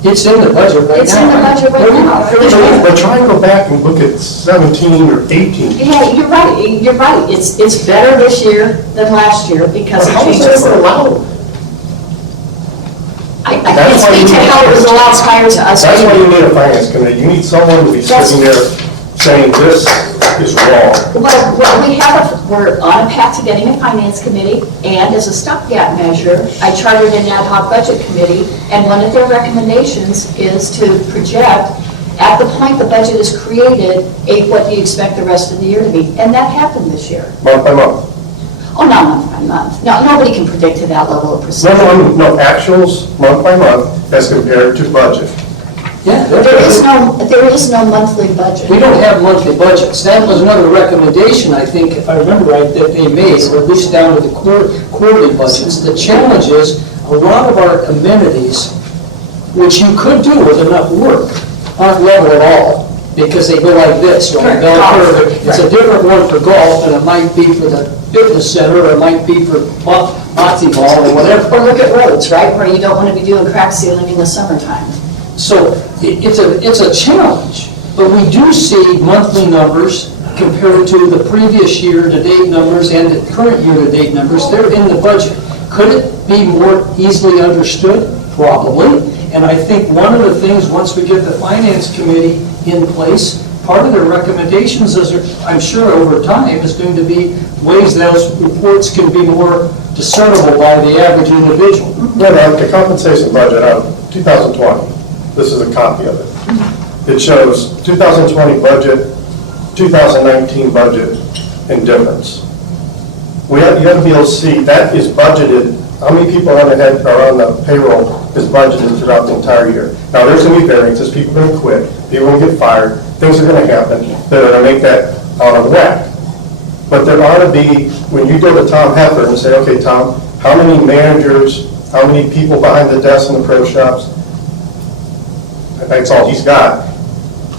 It's in the budget right now. It's in the budget right now. But try and go back and look at 17 or 18. Yeah, you're right. It's better this year than last year because it How is changes. that allowed? I can't speak to how it was allowed prior to us. That's why you need a finance committee. You need someone to be sitting there saying this is wrong. Well, we're on a path to getting a finance committee, and as a stopgap measure, I chartered an ad hoc budget committee, and one of their recommendations is to project, at the point the budget is created, what do you expect the rest of the year to be? And that happened this year. Month by month. Oh, not month by month. No, nobody can predict to that level of precision. No, actuals, month by month, as compared to budget. Yeah. There is no monthly budget. We don't have monthly budgets. That was another recommendation, I think, if I remember right, that they made, or at least down to the quarterly budgets. The challenge is, a lot of our amenities, which you could do with enough work, aren't level at all, because they go like this, right? Bell curve. It's a different one for golf, and it might be for the fitness center, or it might be for bocce ball, or whatever. Or look at roads, right, where you don't want to be doing crack sealing in the summertime. So it's a challenge, but we do see monthly numbers compared to the previous year-to-date numbers and the current year-to-date numbers. They're in the budget. Could it be more easily understood? Probably. And I think one of the things, once we get the finance committee in place, part of their recommendations is, I'm sure over time, is going to be ways those reports can be more discernible by the average individual. Yeah, the compensation budget out of 2020. This is a copy of it. It shows 2020 budget, 2019 budget, and difference. You have to be able to see, that is budgeted, how many people are on the payroll is budgeted throughout the entire year. Now, there's going to be variances, people are going to quit, people are going to get fired, things are going to happen that are going to make that out of whack. But there ought to be, when you go to Tom Hepburn and say, okay, Tom, how many managers, how many people behind the desk in the pro shops, that's all he's got.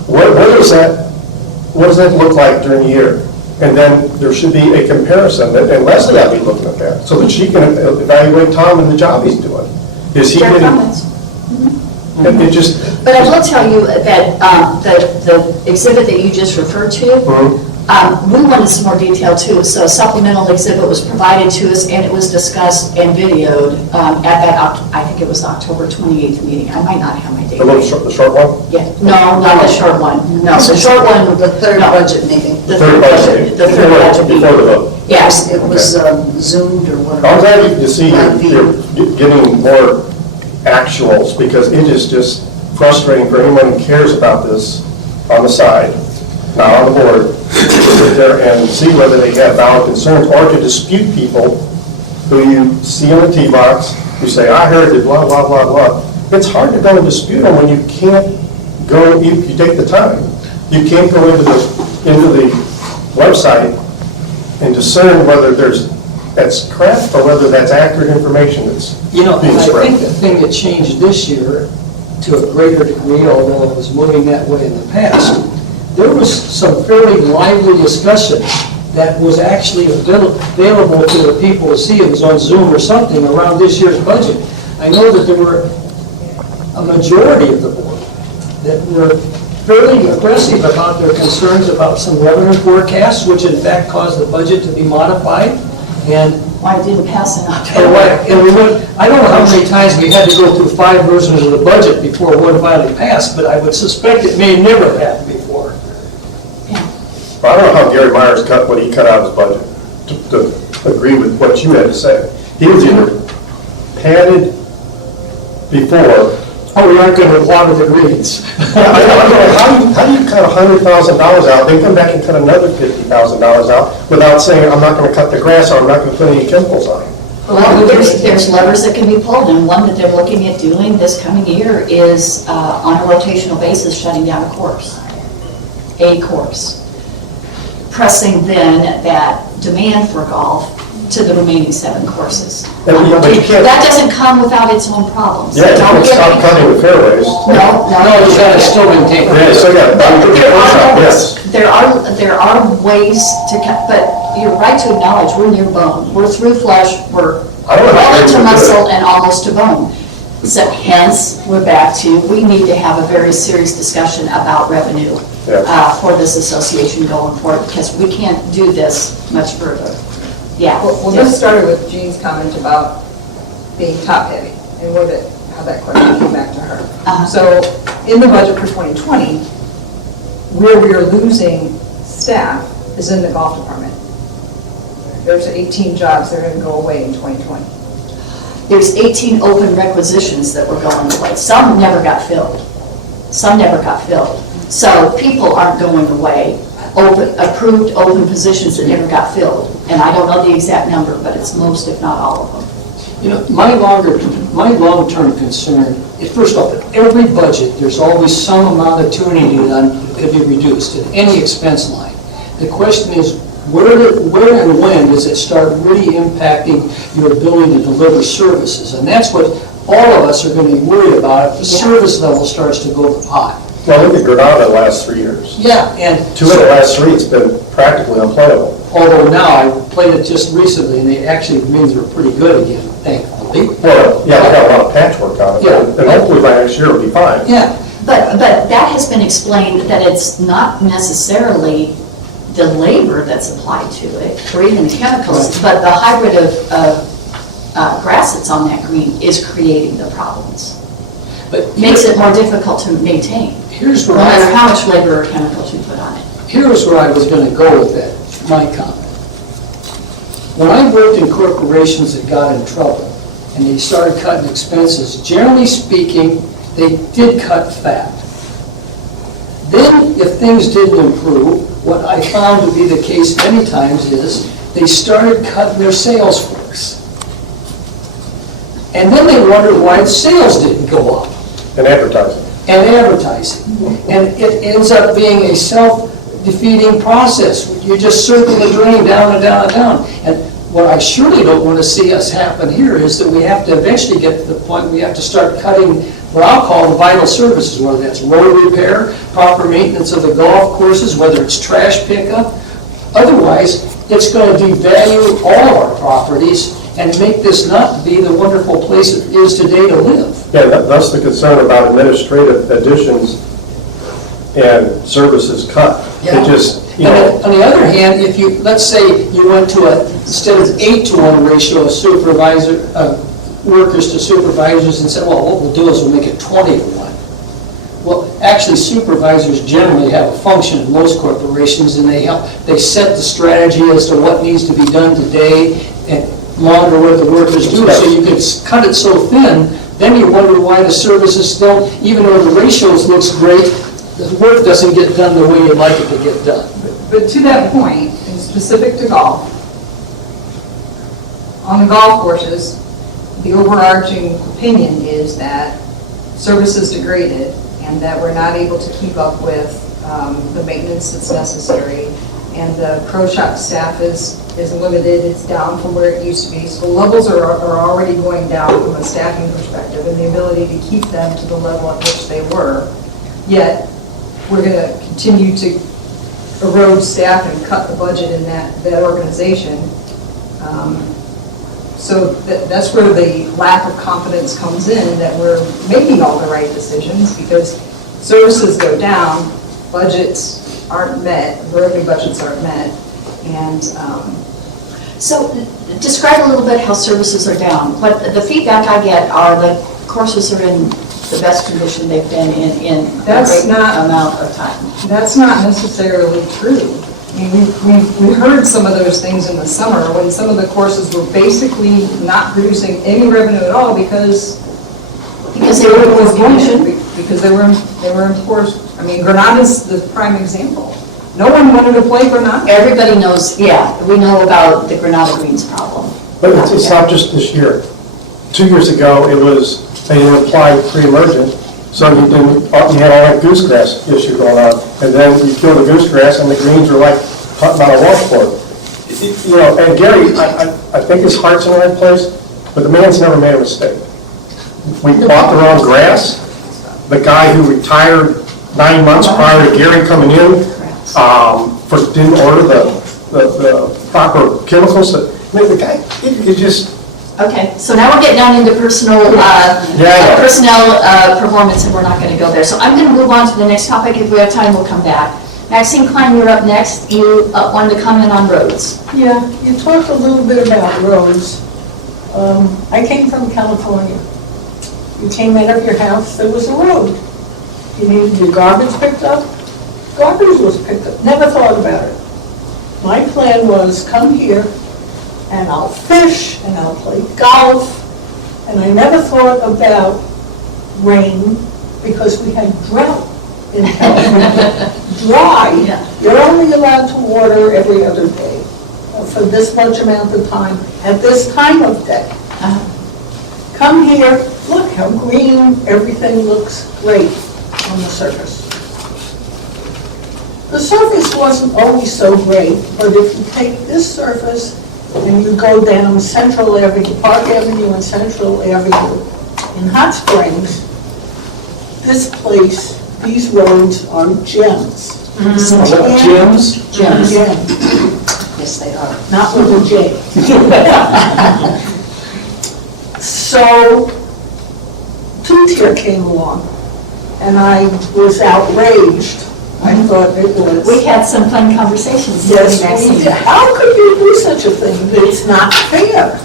What does that look like during the year? And then there should be a comparison, and Leslie ought to be looking at that, so that she can evaluate Tom and the job he's doing. Is he Fair getting? comments. It just, But I will tell you that the exhibit that you just referred to, we wanted some more detail too. So a supplemental exhibit was provided to us, and it was discussed and videoed at that, I think it was October 28th meeting. I might not have my date. the short one? Yeah, no, not the short one. No, the short one. The third no. budget meeting. The third budget. The third budget meeting. Before the vote. Yes. It was zoomed or whatever. I'm glad to see Live you're view. getting more actuals, because it is just frustrating for anyone who cares about this on the side, not on the board, to sit there and see whether they have valid concerns, or to dispute people who you see in the tee box, who say, I heard it, blah, blah, blah, blah. It's hard to go and dispute them when you can't go, you take the time. You can't go into the website and discern whether that's crap or whether that's accurate information that's You know, being I spread. think the thing that changed this year to a greater degree, although it was moving that way in the past, there was some fairly lively discussion that was actually available to the people to see. It was on Zoom or something around this year's budget. I know that there were a majority of the board that were fairly aggressive about their concerns about some revenue forecasts, which in fact caused the budget to be modified. And Why it didn't pass in and October. we went, I don't know how many times we had to go through 5 versions of the budget before one finally passed, but I would suspect it may never have happened before. I don't know how Gary Myers cut what he cut out of his budget to agree with what you had to say. He was either padded before. Oh, we aren't going to water the greens. I don't know, how do you cut $100,000 out, then come back and cut another $50,000 out without saying, I'm not going to cut the grass, or I'm not going to put any chemicals on it? Well, there's levers that can be pulled, and one that they're looking at doing this coming year is on a rotational basis, shutting down a course. Pressing then that demand for golf to the remaining 7 courses. But you can't- That doesn't come without its own problems. Yeah, you Don't can't get stop me- cutting the fairways. No. No, you got to still maintain. Yeah, so yeah, yes. There are ways to cut, but you're right to acknowledge we're near bone. We're through flush, we're I don't know how Bullet to you're gonna do it. muscle and almost to bone. So hence, we're back to, we need to have a very serious discussion about revenue Yeah. for this association going forward, because we can't do this much further. Yeah. Well, this started with Jean's comment about being top-heavy, and how that question came back to her. Uh-huh. So, in the budget for 2020, where we are losing staff is in the golf department. There's 18 jobs that are going to go away in 2020. There's 18 open requisitions that were going away. Some never got filled. Some never got filled. So people aren't going away. Approved open positions that never got filled. And I don't know the exact number, but it's most, if not all of them. You know, my long-term concern, first off, in every budget, there's always some amount of tuning that could be reduced in any expense line. The question is, where and when does it start really impacting your ability to deliver services? And that's what all of us are going to be worried about if the service level starts to go to pot. Well, look at Granada the last 3 years. Yeah, and 2 of the last 3, it's been practically unplayable. although now I played it just recently, and they actually, the greens were pretty good again, thankfully. Well, yeah, we got a lot of patchwork on it, Yeah. and hopefully by next year it'll be fine. Yeah, But that has been explained, that it's not necessarily the labor that's applied to it, or even the chemicals, but the hybrid of grass that's on that green is creating the problems. but Makes it more difficult to maintain, here's no where matter I, how much labor or chemicals you put on it. here's where I was going to go with that, my comment. When I worked in corporations that got in trouble, and they started cutting expenses, generally speaking, they did cut fat. Then, if things didn't improve, what I found to be the case many times is, they started cutting their sales force. And then they wondered why the sales didn't go up. And advertising. And advertising. And it ends up being a self-defeating process. You just circle the drain down and down and down. And what I surely don't want to see us happen here is that we have to eventually get to the point we have to start cutting what I'll call the vital services, whether that's road repair, proper maintenance of the golf courses, whether it's trash pickup. Otherwise, it's going to devalue all of our properties and make this not be the wonderful place it is today to live. Yeah, that's the concern about administrative additions and services cut. Yeah. It just, you And know, on the other hand, if you, let's say you went to instead of 8-to-1 ratio of workers to supervisors and said, well, what we'll do is we'll make it 20-to-1. Well, actually, supervisors generally have a function in most corporations, and they set the strategy as to what needs to be done today and monitor what the workers do. So you could cut it so thin, then you wonder why the services don't, even though the ratios looks great, the work doesn't get done the way you'd like it to get done. But to that point, and specific to golf, on the golf courses, the overarching opinion is that service is degraded and that we're not able to keep up with the maintenance that's necessary, and the pro shop staff is limited, it's down from where it used to be. So levels are already going down from a staffing perspective, and the ability to keep them to the level at which they were. Yet, we're going to continue to erode staff and cut the budget in that organization. So that's where the lack of confidence comes in, that we're making all the right decisions, because services go down, budgets aren't met, revenue budgets aren't met, and So describe a little bit how services are down. What the feedback I get are the courses are in the best condition they've been in a That's great not- amount of time. that's not necessarily true. I mean, we heard some of those things in the summer, when some of the courses were basically not producing any revenue at all because Because they were in poor condition. Because they were in poor, I mean, Granada's the prime example. No one wanted to play Granada. Everybody knows, yeah, we know about the Granada Greens problem. but it's not just this year. 2 years ago, it was, they applied pre-emergent, so you had all that goosegrass issue going on. And then you kill the goosegrass and the greens are like cutting on a washboard. You know, and Gary, I think his heart's in the right place, but the man's never made a mistake. We bought the wrong grass. The guy who retired 9 months prior to Gary coming in, didn't order the proper chemicals. The guy, he just Okay, so now we're getting down into personnel performance, and we're not going to go there. So I'm going to move on to the next topic. If we have time, we'll come back. Maxine Klein, you're up next. You wanted to comment on roads. Yeah, you talked a little bit about roads. I came from California. You came out of your house, there was a road. You needed your garbage picked up, garbage was picked up. Never thought about it. My plan was come here and I'll fish and I'll play golf. And I never thought about rain because we had drought in California. Dry, you're only allowed to water every other day for this much amount of time at this time of day. Come here, look how green, everything looks great on the surface. The surface wasn't always so great, but if you take this surface and you go down Central Avenue, Park Avenue and Central Avenue in Hot Springs, this place, these roads are gems. Gems? Gems. Yes, they are. Not with a J. So, two-tier came along, and I was outraged. I thought it was... We had some fun conversations. Yes, Maxine. we did. How could you do such a thing? It's not fair.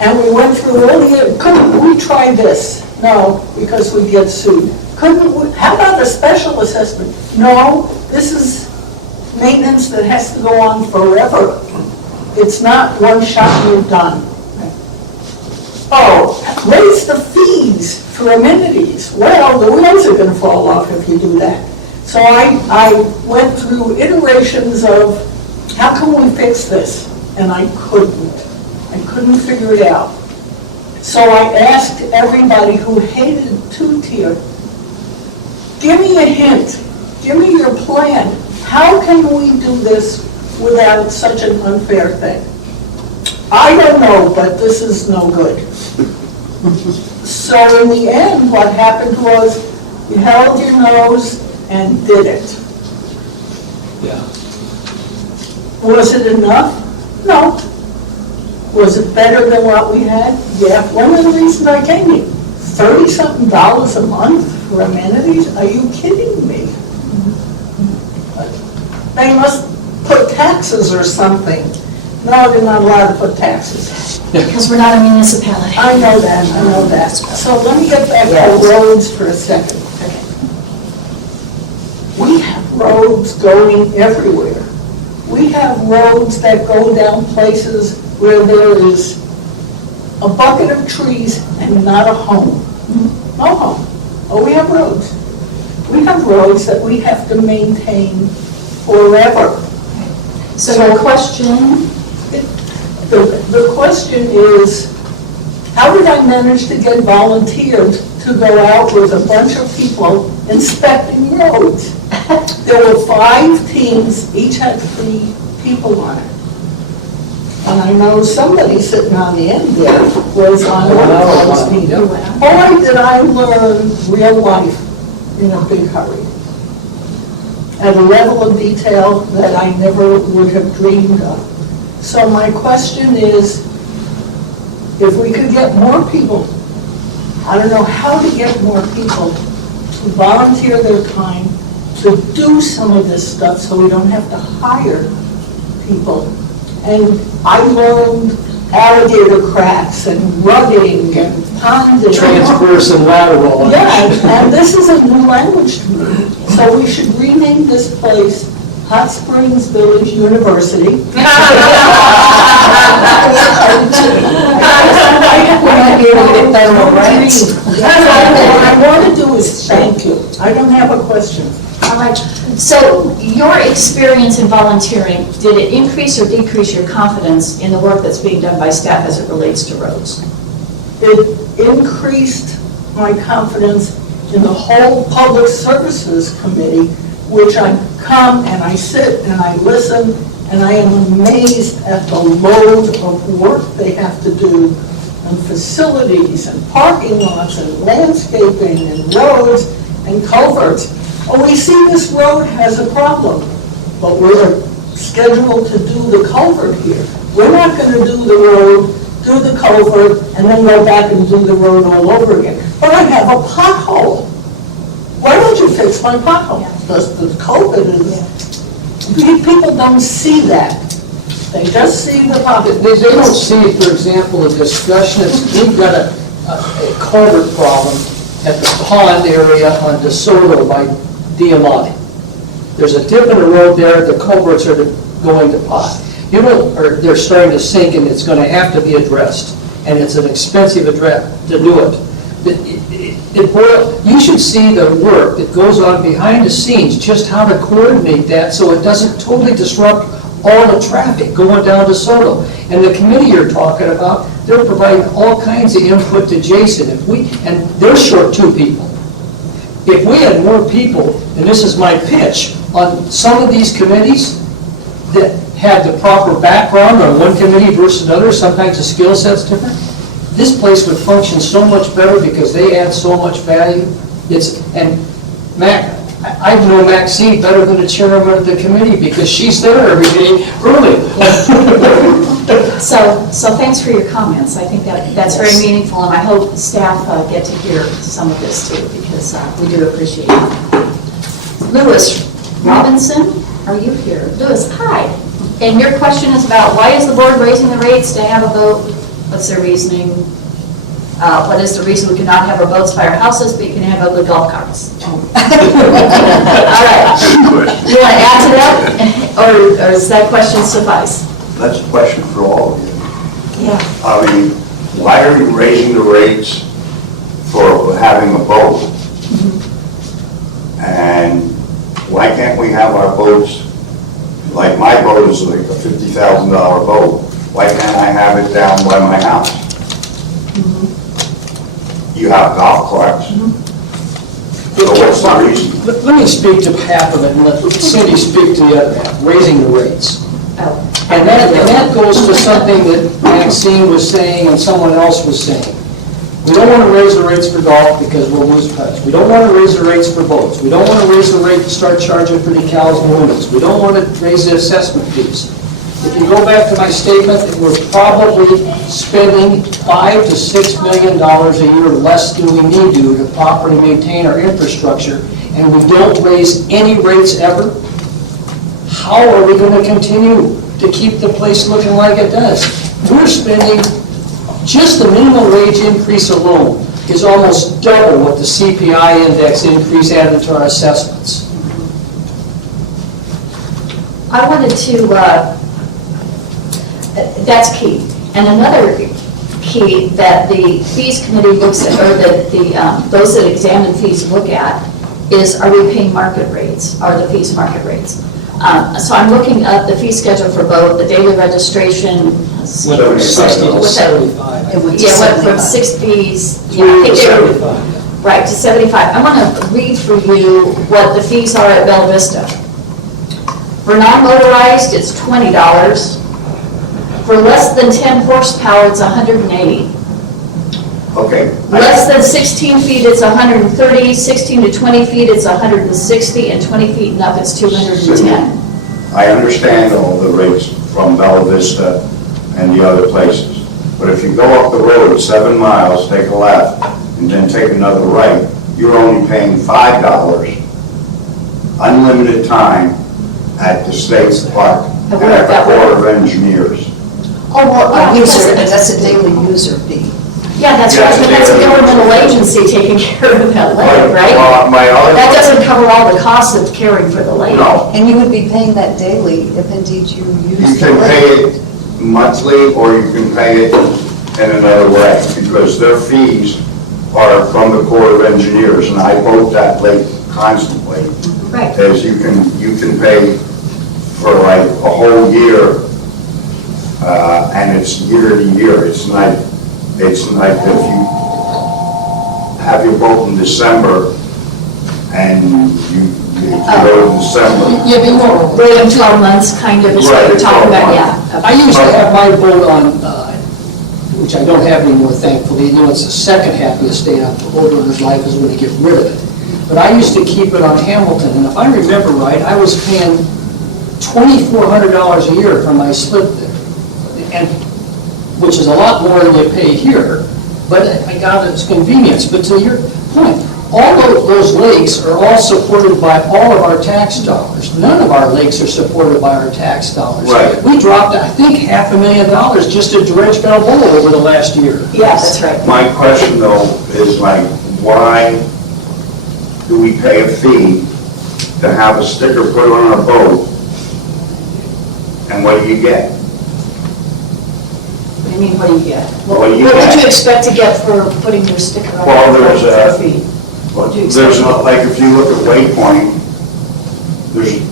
And we went through all the... Couldn't we try this? No, because we get sued. Couldn't we... How about a special assessment? No, this is maintenance that has to go on forever. It's not one shot and you're done. Oh, raise the fees for amenities. Well, the wheels are going to fall off if you do that. So I went through iterations of how can we fix this? And I couldn't figure it out. So I asked everybody who hated two-tier, give me a hint, give me your plan. How can we do this without such an unfair thing? I don't know, but this is no good. So in the end, what happened was you held your nose and did it. Yeah. Was it enough? No. Was it better than what we had? Yeah. One of the reasons I came here, $30-something a month for amenities? Are you kidding me? They must put taxes or something. No, they're not allowed to put taxes. Because we're not a municipality. I know that. So let me get back to roads for a second. We have roads going everywhere. We have roads that go down places where there is a bucket of trees and not a home. No home. Oh, we have roads. We have roads that we have to maintain forever. So your question? The question is, how did I manage to get volunteered to go out with a bunch of people inspecting roads? There were 5 teams, each had 3 people on it. And I know somebody sitting on the end there was on one of those teams. Boy, did I learn real life in a big hurry. At a level of detail that I never would have dreamed of. So my question is, if we could get more people, I don't know how to get more people to volunteer their time to do some of this stuff so we don't have to hire people. And I learned alligator cracks and rugging and ponding. Transverse and lateral. Yeah, and this is a new language to me. So we should rename this place Hot Springs Village University. What I want to do is thank you. I don't have a question. All right. So your experience in volunteering, did it increase or decrease your confidence in the work that's being done by staff as it relates to roads? It increased my confidence in the whole Public Services Committee, which I come and I sit and I listen, and I am amazed at the load of work they have to do on facilities and parking lots and landscaping and roads and culverts. Oh, we see this road has a problem, but we're scheduled to do the culvert here. We're not going to do the road do the culvert, and then go back and do the road all over again. But I have a pothole. Why don't you fix my pothole? The culvert is, people don't see that. They just see the pothole. They don't see, for example, a discussion, we've got a culvert problem at the pond area on DeSoto by Diamante. There's a dip in the road there, the culverts are going to pot. You know, or they're starting to sink and it's going to have to be addressed. And it's an expensive address to do it. You should see the work that goes on behind the scenes, just how to coordinate that so it doesn't totally disrupt all the traffic going down to Soto. And the committee you're talking about, they're providing all kinds of input to Jason. And they're short 2 people. If we had more people, and this is my pitch, on some of these committees that had the proper background on one committee versus another, sometimes the skill set's different, this place would function so much better because they add so much value. And Mac, I know Maxine better than the chairman of the committee because she's there every day early. So thanks for your comments. I think that's very meaningful, and I hope staff get to hear some of this too, because we do appreciate it. Lewis Robinson, are you here? Lewis, hi. And your question is about why is the board raising the rates to have a vote? What's their reasoning? What is the reason we cannot have our boats by our houses, but you can have ugly golf carts? All right. You want to add to that, or does that question suffice? That's a question for all of you. Yeah. I mean, why are you raising the rates for having a boat? And why can't we have our boats, like my boat is like a $50,000 boat, why can't I have it down by my house? You have golf carts. So what's the reason? Let me speak to half of it and let Cindy speak to the other half, raising the rates. And that goes to something that Maxine was saying and someone else was saying. We don't want to raise the rates for golf because we'll lose touch. We don't want to raise the rates for boats. We don't want to raise the rate and start charging for decals and lumens. We don't want to raise the assessment fees. If you go back to my statement, that we're probably spending $5 to $6 million a year less than we need to properly maintain our infrastructure, and we don't raise any rates ever. How are we going to continue to keep the place looking like it does? We're spending, just the minimum wage increase alone is almost double what the CPI index increase added to our assessments. I wanted to, that's key. And another key that the fees committee looks at, or that those that examine fees look at, is are we paying market rates? Are the fees market rates? So I'm looking at the fee schedule for both, the daily registration. Went from 60 to 75. Went from 6 fees. Yeah, I think they were, right, to 75. I want to read for you what the fees are at Bella Vista. For non-motorized, it's $20. For less than 10 horsepower, it's $180. Okay. Less than 16 feet, it's $130. 16 to 20 feet, it's $160, and 20 feet and up, it's $210. I understand all the rates from Bella Vista and the other places, but if you go up the road 7 miles, take a left, and then take another right, you're only paying $5, unlimited time at the state park and at the Corps of Engineers. Oh, well, that's a daily user fee. Yeah, that's right, but that's a governmental agency taking care of that lake, right? That doesn't cover all the costs of caring for the lake. No. And you would be paying that daily if indeed you You use the can pay lake. it monthly, or you can pay it in another way, because their fees are from the Corps of Engineers, and I vote that lake constantly. Right. As you can pay for like a whole year, and it's year to year. It's like if you have your boat in December and you go in December. Yeah, but you won't wait 12 months, kind of, is what you're talking about, yeah. I used to have my boat on, which I don't have anymore, thankfully. You know, it's the second happiest day of the homeowner's life is when you get rid of it. But I used to keep it on Hamilton, and if I remember right, I was paying $2,400 a year for my slip there. And which is a lot more than you pay here, but I got its convenience. But to your point, all of those lakes are all supported by all of our tax dollars. None of our lakes are supported by our tax dollars. Right. We dropped, I think, $500,000 just to dredge Balboa over the last year. Yes, that's right. My question though is like, why do we pay a fee to have a sticker put on our boat? And what do you get? What do you mean, what do you get? What do you What get? would you expect to get for putting your sticker on? Well, there's your a- fee? What do you There's, expect? like, if you look at Waypoint,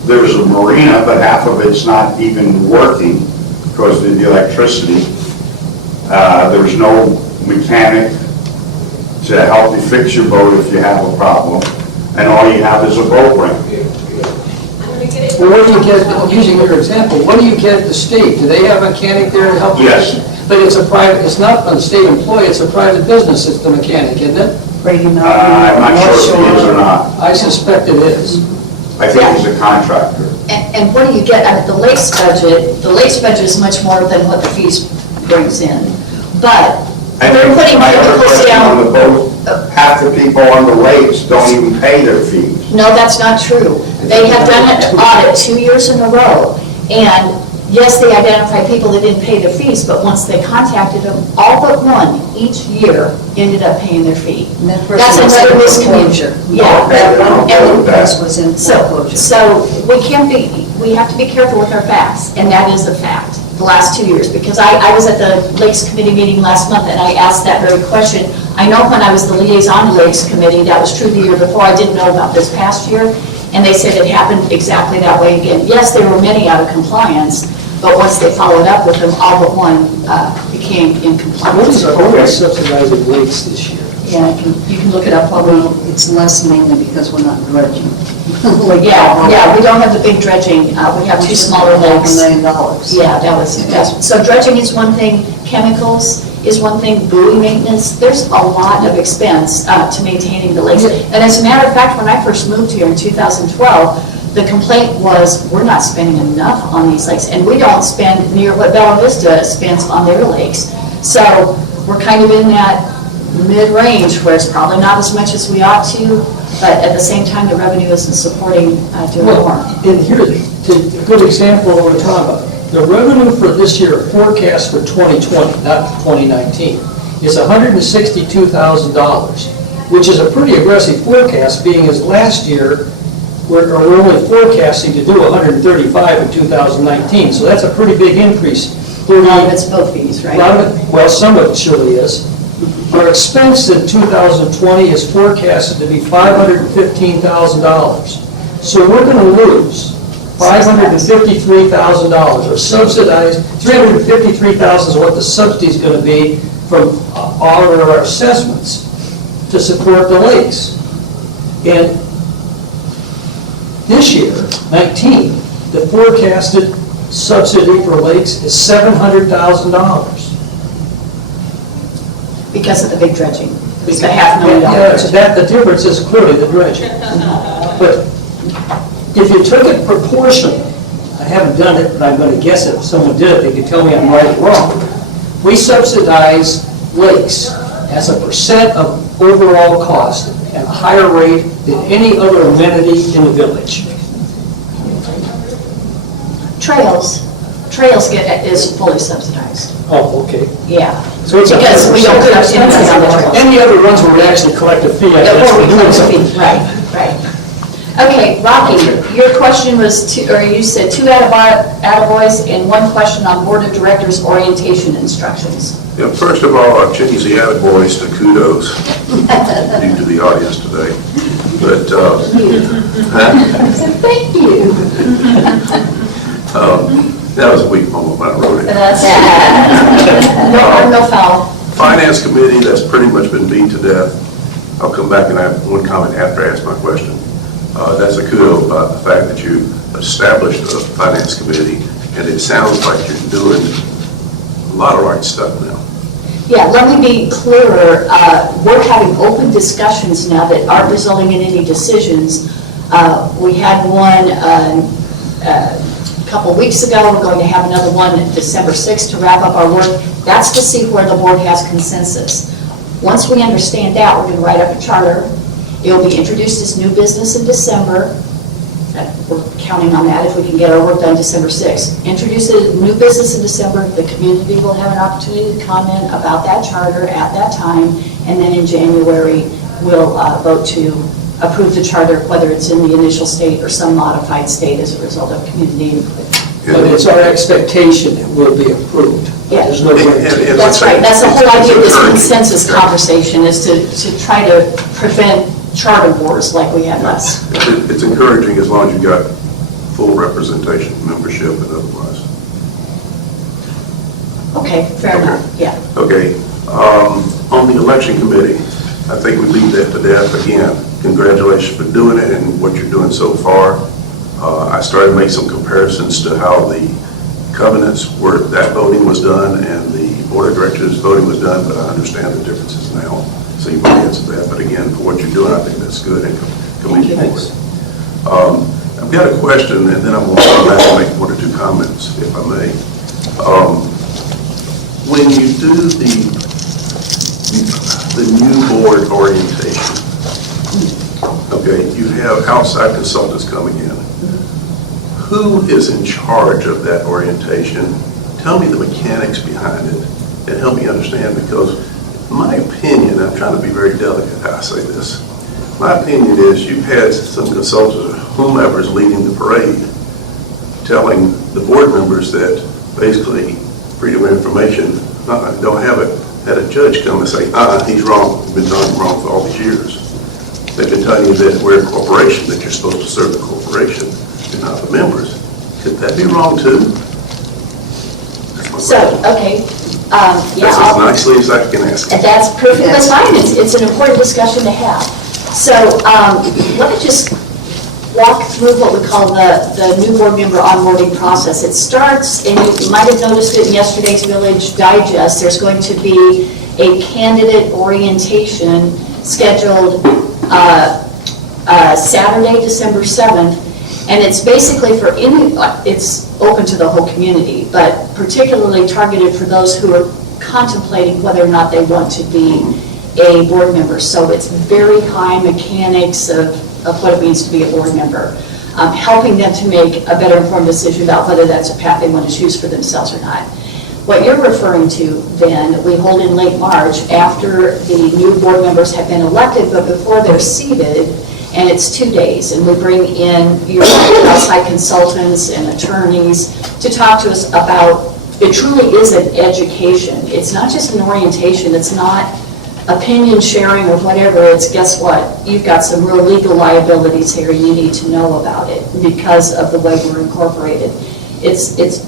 there's a marina, but half of it's not even working because of the electricity. There's no mechanic to help you fix your boat if you have a problem, and all you have is a boat ramp. Well, what do you get, using your example, what do you get at the state? Do they have a mechanic there to help you? Yes. But it's a private, it's not a state employee, it's a private business, it's the mechanic, isn't it? Brady Mountain. I'm not sure if it is or not. I suspect it is. I think he's a contractor. And what do you get? I mean, the lakes budget is much more than what the fees brings in. But I we're think putting my other chemicals question on the down. boat, half the people on the lakes don't even pay their fees. No, that's not true. They have done an audit 2 years in a row. And yes, they identified people that didn't pay their fees, but once they contacted them, all but one each year ended up paying their fee. And that person That's was another in miscommunication. foreclosure. Yeah. That one person was in foreclosure. So we have to be careful with our facts, and that is a fact, the last 2 years. Because I was at the Lakes Committee meeting last month, and I asked that very question. I know when I was the liaison to Lakes Committee, that was true the year before, I didn't know about this past year, and they said it happened exactly that way again. Yes, there were many out of compliance, but once they followed up with them, all but one became in What compliance. is our subsidizing lakes this year? Yeah, you can look it up. Well, it's less mainly because we're not dredging. Yeah, we don't have the big dredging, we have two smaller lakes. $500 million. Yeah, so dredging is one thing, chemicals is one thing, buoy maintenance, there's a lot of expense to maintaining the lakes. And as a matter of fact, when I first moved here in 2012, the complaint was, we're not spending enough on these lakes, and we don't spend near what Bella Vista spends on their lakes. So we're kind of in that mid-range where it's probably not as much as we ought to, but at the same time, the revenue isn't supporting doing more. And here's a good example of what we're talking about. The revenue for this year, forecast for 2020, not 2019, is $162,000, which is a pretty aggressive forecast, being as last year, we're only forecasting to do 135 in 2019, so that's a pretty big increase. A lot of it's both fees, right? Well, some of it surely is. Our expense in 2020 is forecasted to be $515,000. So we're going to lose $553,000, or subsidized, $353,000 is what the subsidy is going to be from all of our assessments to support the lakes. And this year, 19, the forecasted subsidy for lakes is $700,000. Because of the big dredging, it's the $500,000. Yeah, so the difference is clearly the dredging. But if you took it proportionally, I haven't done it, but I'm going to guess it. If someone did it, they could tell me I'm right or wrong. We subsidize lakes as a percent of overall cost at a higher rate than any other amenity in the village. Trails is fully subsidized, Oh, okay. yeah. So it's a Because we don't collect anything on the trails. Any other ones where we actually collect a fee, I guess Or we we're doing collect a something. fee, right. Okay, Rocky, your question was, you said 2 attaboys and 1 question on Board of Directors orientation instructions. Yeah, first of all, I'll change the attaboys to kudos due to the audience today. But, Thank you. That was a weak moment when I wrote it. That's, no foul. Finance committee, that's pretty much been beat to death. I'll come back and have one comment after I ask my question. That's a kudo about the fact that you established a finance committee, and it sounds like you're doing a lot of right stuff now. Yeah, let me be clearer. We're having open discussions now that aren't resulting in any decisions. We had one couple weeks ago. We're going to have another one December 6th to wrap up our work. That's to see where the board has consensus. Once we understand that, we're going to write up a charter. It will be introduced as new business in December. We're counting on that if we can get our work done December 6th. Introduce a new business in December. The community will have an opportunity to comment about that charter at that time. And then in January, we'll vote to approve the charter, whether it's in the initial state or some modified state as a result of community input. But it's our expectation it will be approved. Yeah. There's no guarantee. That's right. That's the whole idea of this consensus conversation, is to try to prevent charter wars like we had last. It's encouraging as long as you've got full representation, membership, and otherwise. Okay, fair enough, yeah. Okay, on the election committee, I think we leave that to death. Again, congratulations for doing it and what you're doing so far. I started to make some comparisons to how the covenants were, that voting was done and the board of directors voting was done, but I understand the differences now. So you've answered that, but again, for what you're doing, I think that's good and commend you for it. I've got a question, and then I'm going to make one or two comments, if I may. When you do the new board orientation, okay, you have outside consultants coming in. Who is in charge of that orientation? Tell me the mechanics behind it and help me understand, because my opinion, I'm trying to be very delicate how I say this, my opinion is you've had some consultants, whomever is leading the parade, telling the board members that basically freedom of information, don't have it. Had a judge come and say, he's wrong, he's been done wrong for all these years. They've been telling you that we're a corporation, that you're supposed to serve the corporation and not the members. Could that be wrong too? So, okay, yeah. That's as nicely as I can ask. And that's perfect, that's fine, it's an important discussion to have. So, let me just walk through what we call the new board member onboarding process. It starts, and you might have noticed it in yesterday's Village Digest, there's going to be a candidate orientation scheduled Saturday, December 7th, and it's basically for it's open to the whole community, but particularly targeted for those who are contemplating whether or not they want to be a board member. So it's very high mechanics of what it means to be a board member, helping them to make a better informed decision about whether that's a path they want to choose for themselves or not. What you're referring to then, we hold in late March after the new board members have been elected, but before they're seated, and it's 2 days, and we bring in your outside consultants and attorneys to talk to us about, it truly is an education. It's not just an orientation, it's not opinion sharing or whatever, it's guess what? You've got some real legal liabilities here, you need to know about it because of the way we're incorporated. It's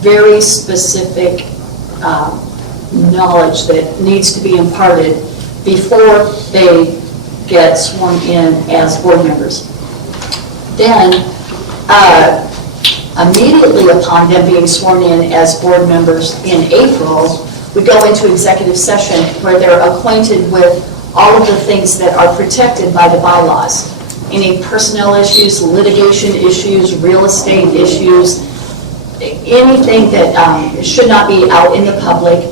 very specific knowledge that needs to be imparted before they get sworn in as board members. Then, immediately upon them being sworn in as board members in April, we go into executive session where they're acquainted with all of the things that are protected by the bylaws. Any personnel issues, litigation issues, real estate issues, anything that should not be out in the public.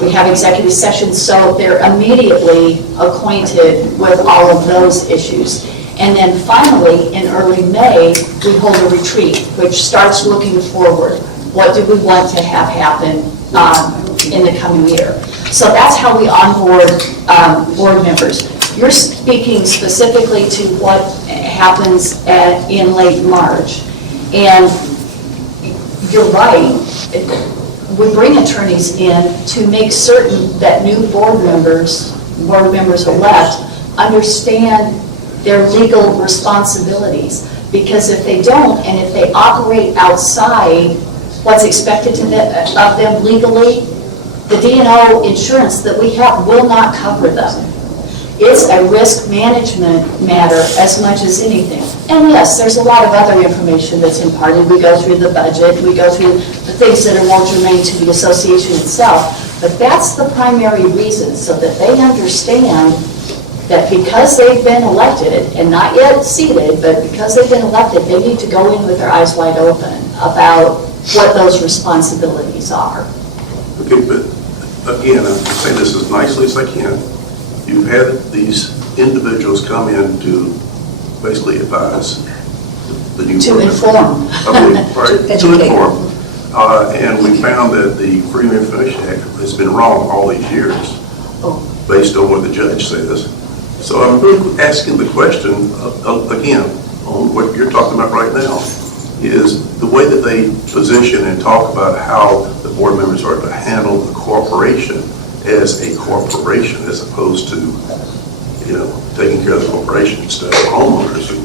We have executive sessions, so they're immediately acquainted with all of those issues. And then finally, in early May, we hold a retreat, which starts looking forward. What do we want to have happen in the coming year? So that's how we onboard board members. You're speaking specifically to what happens in late March. And you're right. We bring attorneys in to make certain that new board members elect, understand their legal responsibilities. Because if they don't, and if they operate outside what's expected of them legally, the D&O insurance that we have will not cover them. It's a risk management matter as much as anything. And yes, there's a lot of other information that's imparted. We go through the budget, we go through the things that are more germane to the association itself, but that's the primary reason, so that they understand that because they've been elected, and not yet seated, but because they've been elected, they need to go in with their eyes wide open about what those responsibilities are. Okay, but again, I'm saying this as nicely as I can. You've had these individuals come in to basically advise the new To board member. inform. I believe, right, To to educate. inform. And we found that the Freedom of Information Act has been wrong all these years, based on what the judge says. So I'm really asking the question, again, on what you're talking about right now, is the way that they position and talk about how the board members are to handle the corporation as a corporation, as opposed to, taking care of the corporation instead of homeowners. And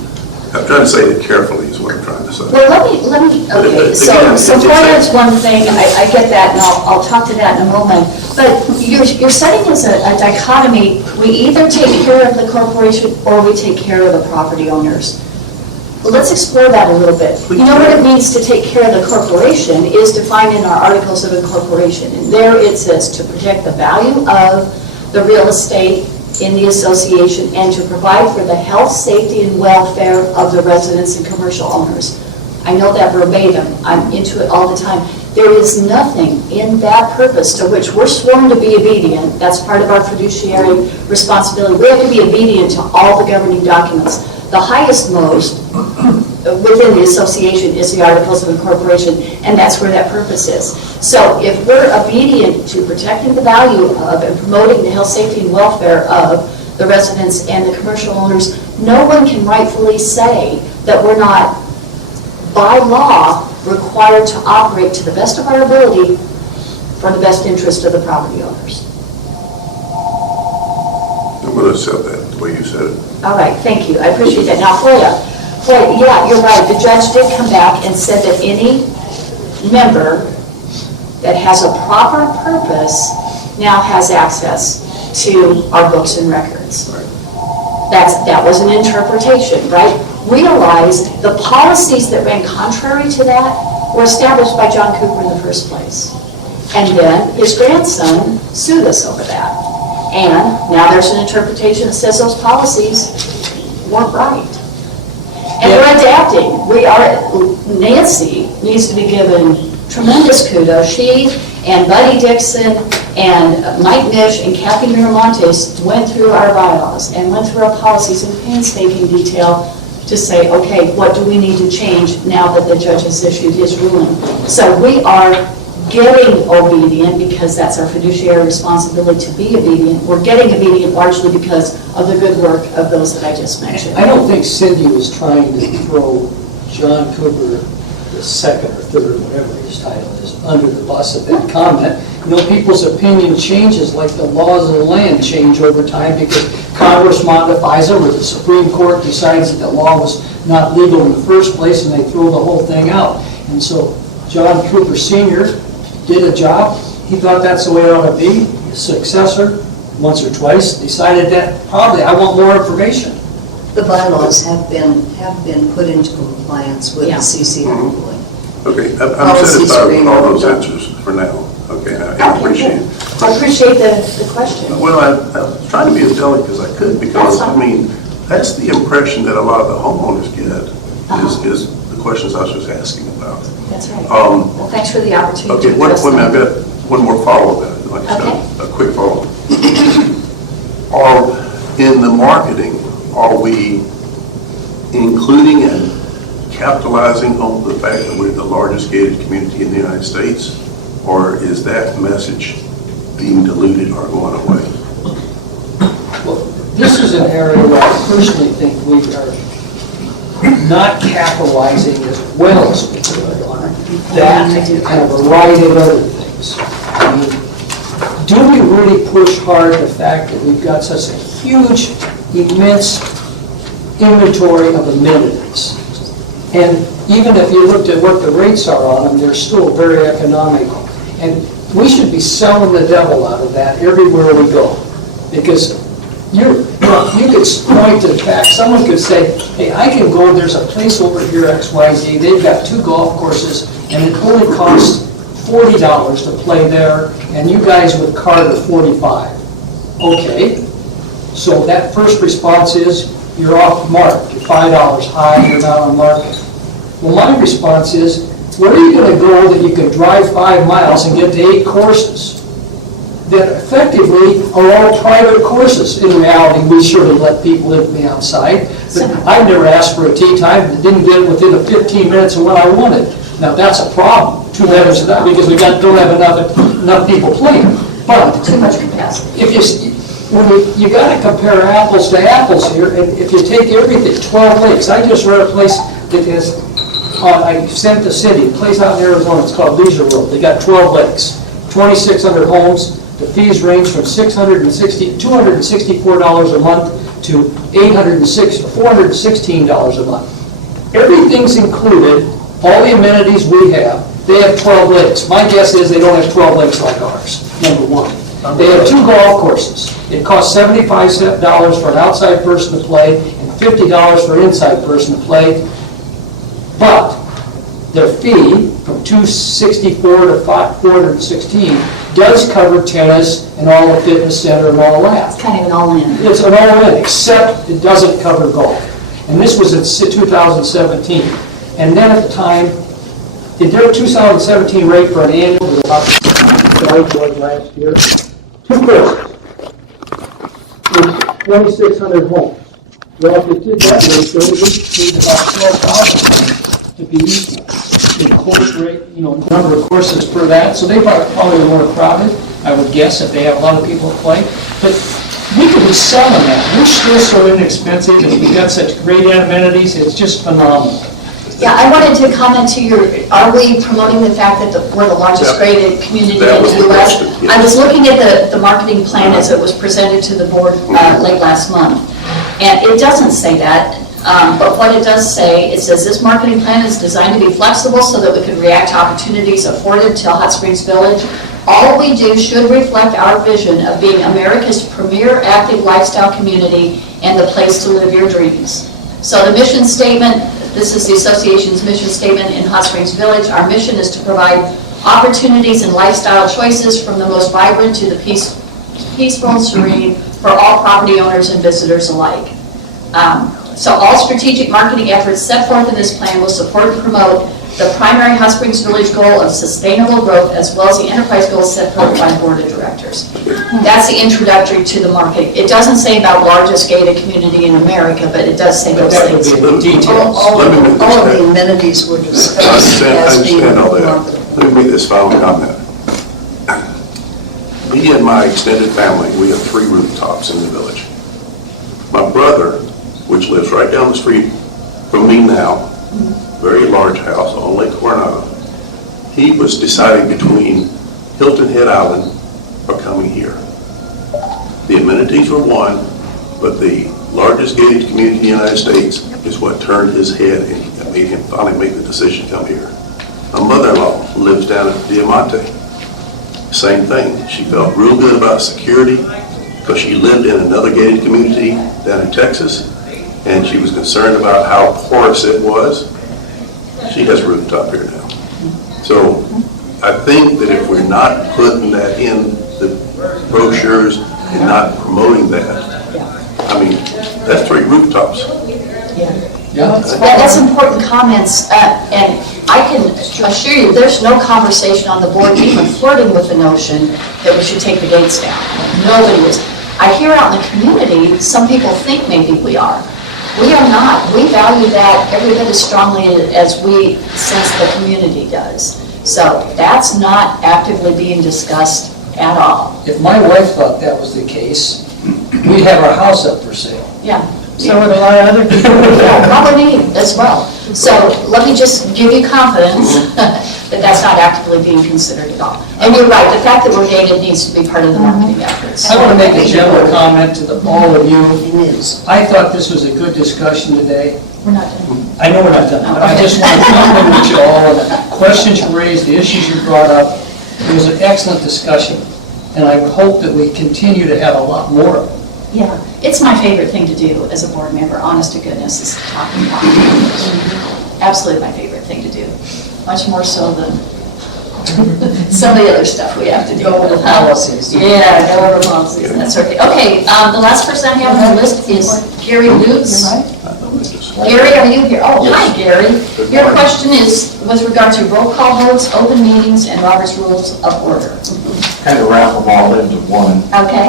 I'm trying to say it carefully is what I'm trying to say. Well, let me, okay, so FOIA is one thing, I get that, and I'll talk to that in a moment, but you're setting as a dichotomy, we either take care of the corporation or we take care of the property owners. Well, let's explore that a little bit. You know what it means to take care of the corporation is defined in our Articles of Incorporation, and there it says to protect the value of the real estate in the association and to provide for the health, safety, and welfare of the residents and commercial owners. I know that verbatim. I'm into it all the time. There is nothing in that purpose to which we're sworn to be obedient. That's part of our fiduciary responsibility. We have to be obedient to all the governing documents. The highest most within the association is the Articles of Incorporation, and that's where that purpose is. So if we're obedient to protecting the value of and promoting the health, safety, and welfare of the residents and the commercial owners, no one can rightfully say that we're not, by law, required to operate to the best of our ability for the best interest of the property owners. I'm going to accept that, the way you said it. All right, thank you. I appreciate that. Now, FOIA, yeah, you're right. The judge did come back and said that any member that has a proper purpose now has access to our books and records. That was an interpretation, right? Realized the policies that ran contrary to that were established by John Cooper in the first place. And then his grandson sued us over that. And now there's an interpretation that says those policies weren't right. And we're adapting. Nancy needs to be given tremendous kudos. She and Buddy Dixon and Mike Mish and Kathy Miramontes went through our bylaws and went through our policies in painstaking detail to say, okay, what do we need to change now that the judge has issued his ruling? So we are getting obedient because that's our fiduciary responsibility to be obedient. We're getting obedient largely because of the good work of those that I just mentioned. I don't think Cindy was trying to throw John Cooper, the second or third, whatever his title is, under the bus at that comment. People's opinion changes like the laws of the land change over time because Congress modifies them or the Supreme Court decides that the law was not legal in the first place and they throw the whole thing out. And so John Cooper Sr. did a job. He thought that's the way it ought to be. His successor, once or twice, decided that probably I want more information. The bylaws have been put into compliance with the CC ruling. Okay, I'm satisfied with all those answers for now. Okay, I appreciate it. I appreciate the question. Well, I'm trying to be as delicate as I could because, that's the impression that a lot of the homeowners get is the questions I was just asking about. That's right. Well, thanks for the opportunity Okay, to address I've that. got one more follow-up. A quick follow-up. In the marketing, are we including and capitalizing on the fact that we're the largest gated community in the United States? Or is that message being diluted or going away? Well, this is an area where I personally think we are not capitalizing as well as we could on that and a variety of other things. Do we really push hard the fact that we've got such a huge, immense inventory of amenities? And even if you looked at what the rates are on them, they're still very economical. And we should be selling the devil out of that everywhere we go. Because you could point to the fact, someone could say, hey, I can go, there's a place over here, XYZ, they've got 2 golf courses, and it only costs $40 to play there, and you guys would cart at $45. Okay, So that first response is, you're off the mark, you're $5 high, you're not on market. Well, my response is, where are you going to go that you can drive 5 miles and get to 8 courses that effectively are all private courses? In reality, we surely let people in from the outside, but I've never asked for a tee time and didn't get it within 15 minutes of what I wanted. Now, that's a problem, 2 letters of that, because we don't have enough people playing. But Too much capacity. if you got to compare apples to apples here, and if you take everything, 12 lakes, I just read a place that has, I sent to Cindi, a place out in Arizona, it's called Leisure World. They got 12 lakes, 2,600 homes. The fees range from $264 a month to $416 a month. Everything's included, all the amenities we have. They have 12 lakes. My guess is they don't have 12 lakes like ours, number one. They have 2 golf courses. It costs $75 for an outside person to play and $50 for an inside person to play. But their fee from $264 to $416 does cover tennis and all the fitness center and all that. It's kind of an all-in. It's an all-in, except it doesn't cover golf. And this was in 2017. And then at the time, their 2017 rate for an annual was about was last year. 2 courses. It's 2,600 homes. Well, if you did that ratio, it would need about 12,000 to be equal. The course rate, number of courses per that, so they probably are more crowded, I would guess, if they have a lot of people to play. But we could be selling that. We're still so inexpensive, and we got such great amenities, it's just phenomenal. Yeah, I wanted to comment to are we promoting the fact that we're the largest graded community in That was the the U.S.? question, yes. I was looking at the marketing plan as it was presented to the board late last month, and it doesn't say that. But what it does say, it says this marketing plan is designed to be flexible so that we can react to opportunities afforded to Hot Springs Village. All we do should reflect our vision of being America's premier active lifestyle community and the place to live your dreams. So the mission statement, this is the association's mission statement in Hot Springs Village. Our mission is to provide opportunities and lifestyle choices from the most vibrant to the peaceful and serene for all property owners and visitors alike. So all strategic marketing efforts set forth in this plan will support and promote the primary Hot Springs Village goal of sustainable growth as well as the enterprise goals set forth by the board of directors. That's the introductory to the marketing. It doesn't say about largest gated community in America, but it does say But those that would things. be the details. All Let me make this of the clear. amenities were I discussed as being understand all that. marketable. Let me make this final comment. Me and my extended family, we have 3 rooftops in the village. My brother, which lives right down the street from me now, very large house on Lake Coronado, he was deciding between Hilton Head Island or coming here. The amenities were one, but the largest gated community in the United States is what turned his head and made him finally make the decision to come here. My mother-in-law lives down at Diamante. Same thing. She felt real good about security because she lived in another gated community down in Texas, and she was concerned about how porous it was. She has a rooftop here now. So I think that if we're not putting that in the brochures and not promoting that, I mean, that's 3 rooftops. Yeah. That's important comments, and I can assure you, there's no conversation on the board even flirting with the notion that we should take the gates down. Nobody is. I hear out in the community, some people think maybe we are. We are not. We value that every bit as strongly as we sense the community does. So that's not actively being discussed at all. If my wife thought that was the case, we'd have our house up for sale. Yeah. So would a lot of other people. Yeah, probably as well. So let me just give you confidence that that's not actively being considered at all. And you're right, the fact that we're gated needs to be part of the marketing efforts. I want to make a general comment to all of you. It is. I thought this was a good discussion today. We're not done. I know we're not done, but I just want to compliment you all on the questions you raised, the issues you brought up. It was an excellent discussion, and I hope that we continue to have a lot more of them. Yeah, it's my favorite thing to do as a board member, honest to goodness, is talking about it. Absolutely my favorite thing to do, much more so than Some of the other stuff we have to deal Go with. over policies. Yeah, go over policies, and that sort of thing. Okay, the last person I have on the list is Gary Lutz. Gary, are you here? Oh, hi, Gary. Your question is with regard to roll call votes, open meetings, and Robert's Rules of Order. Kind of wrap them all into one. Okay.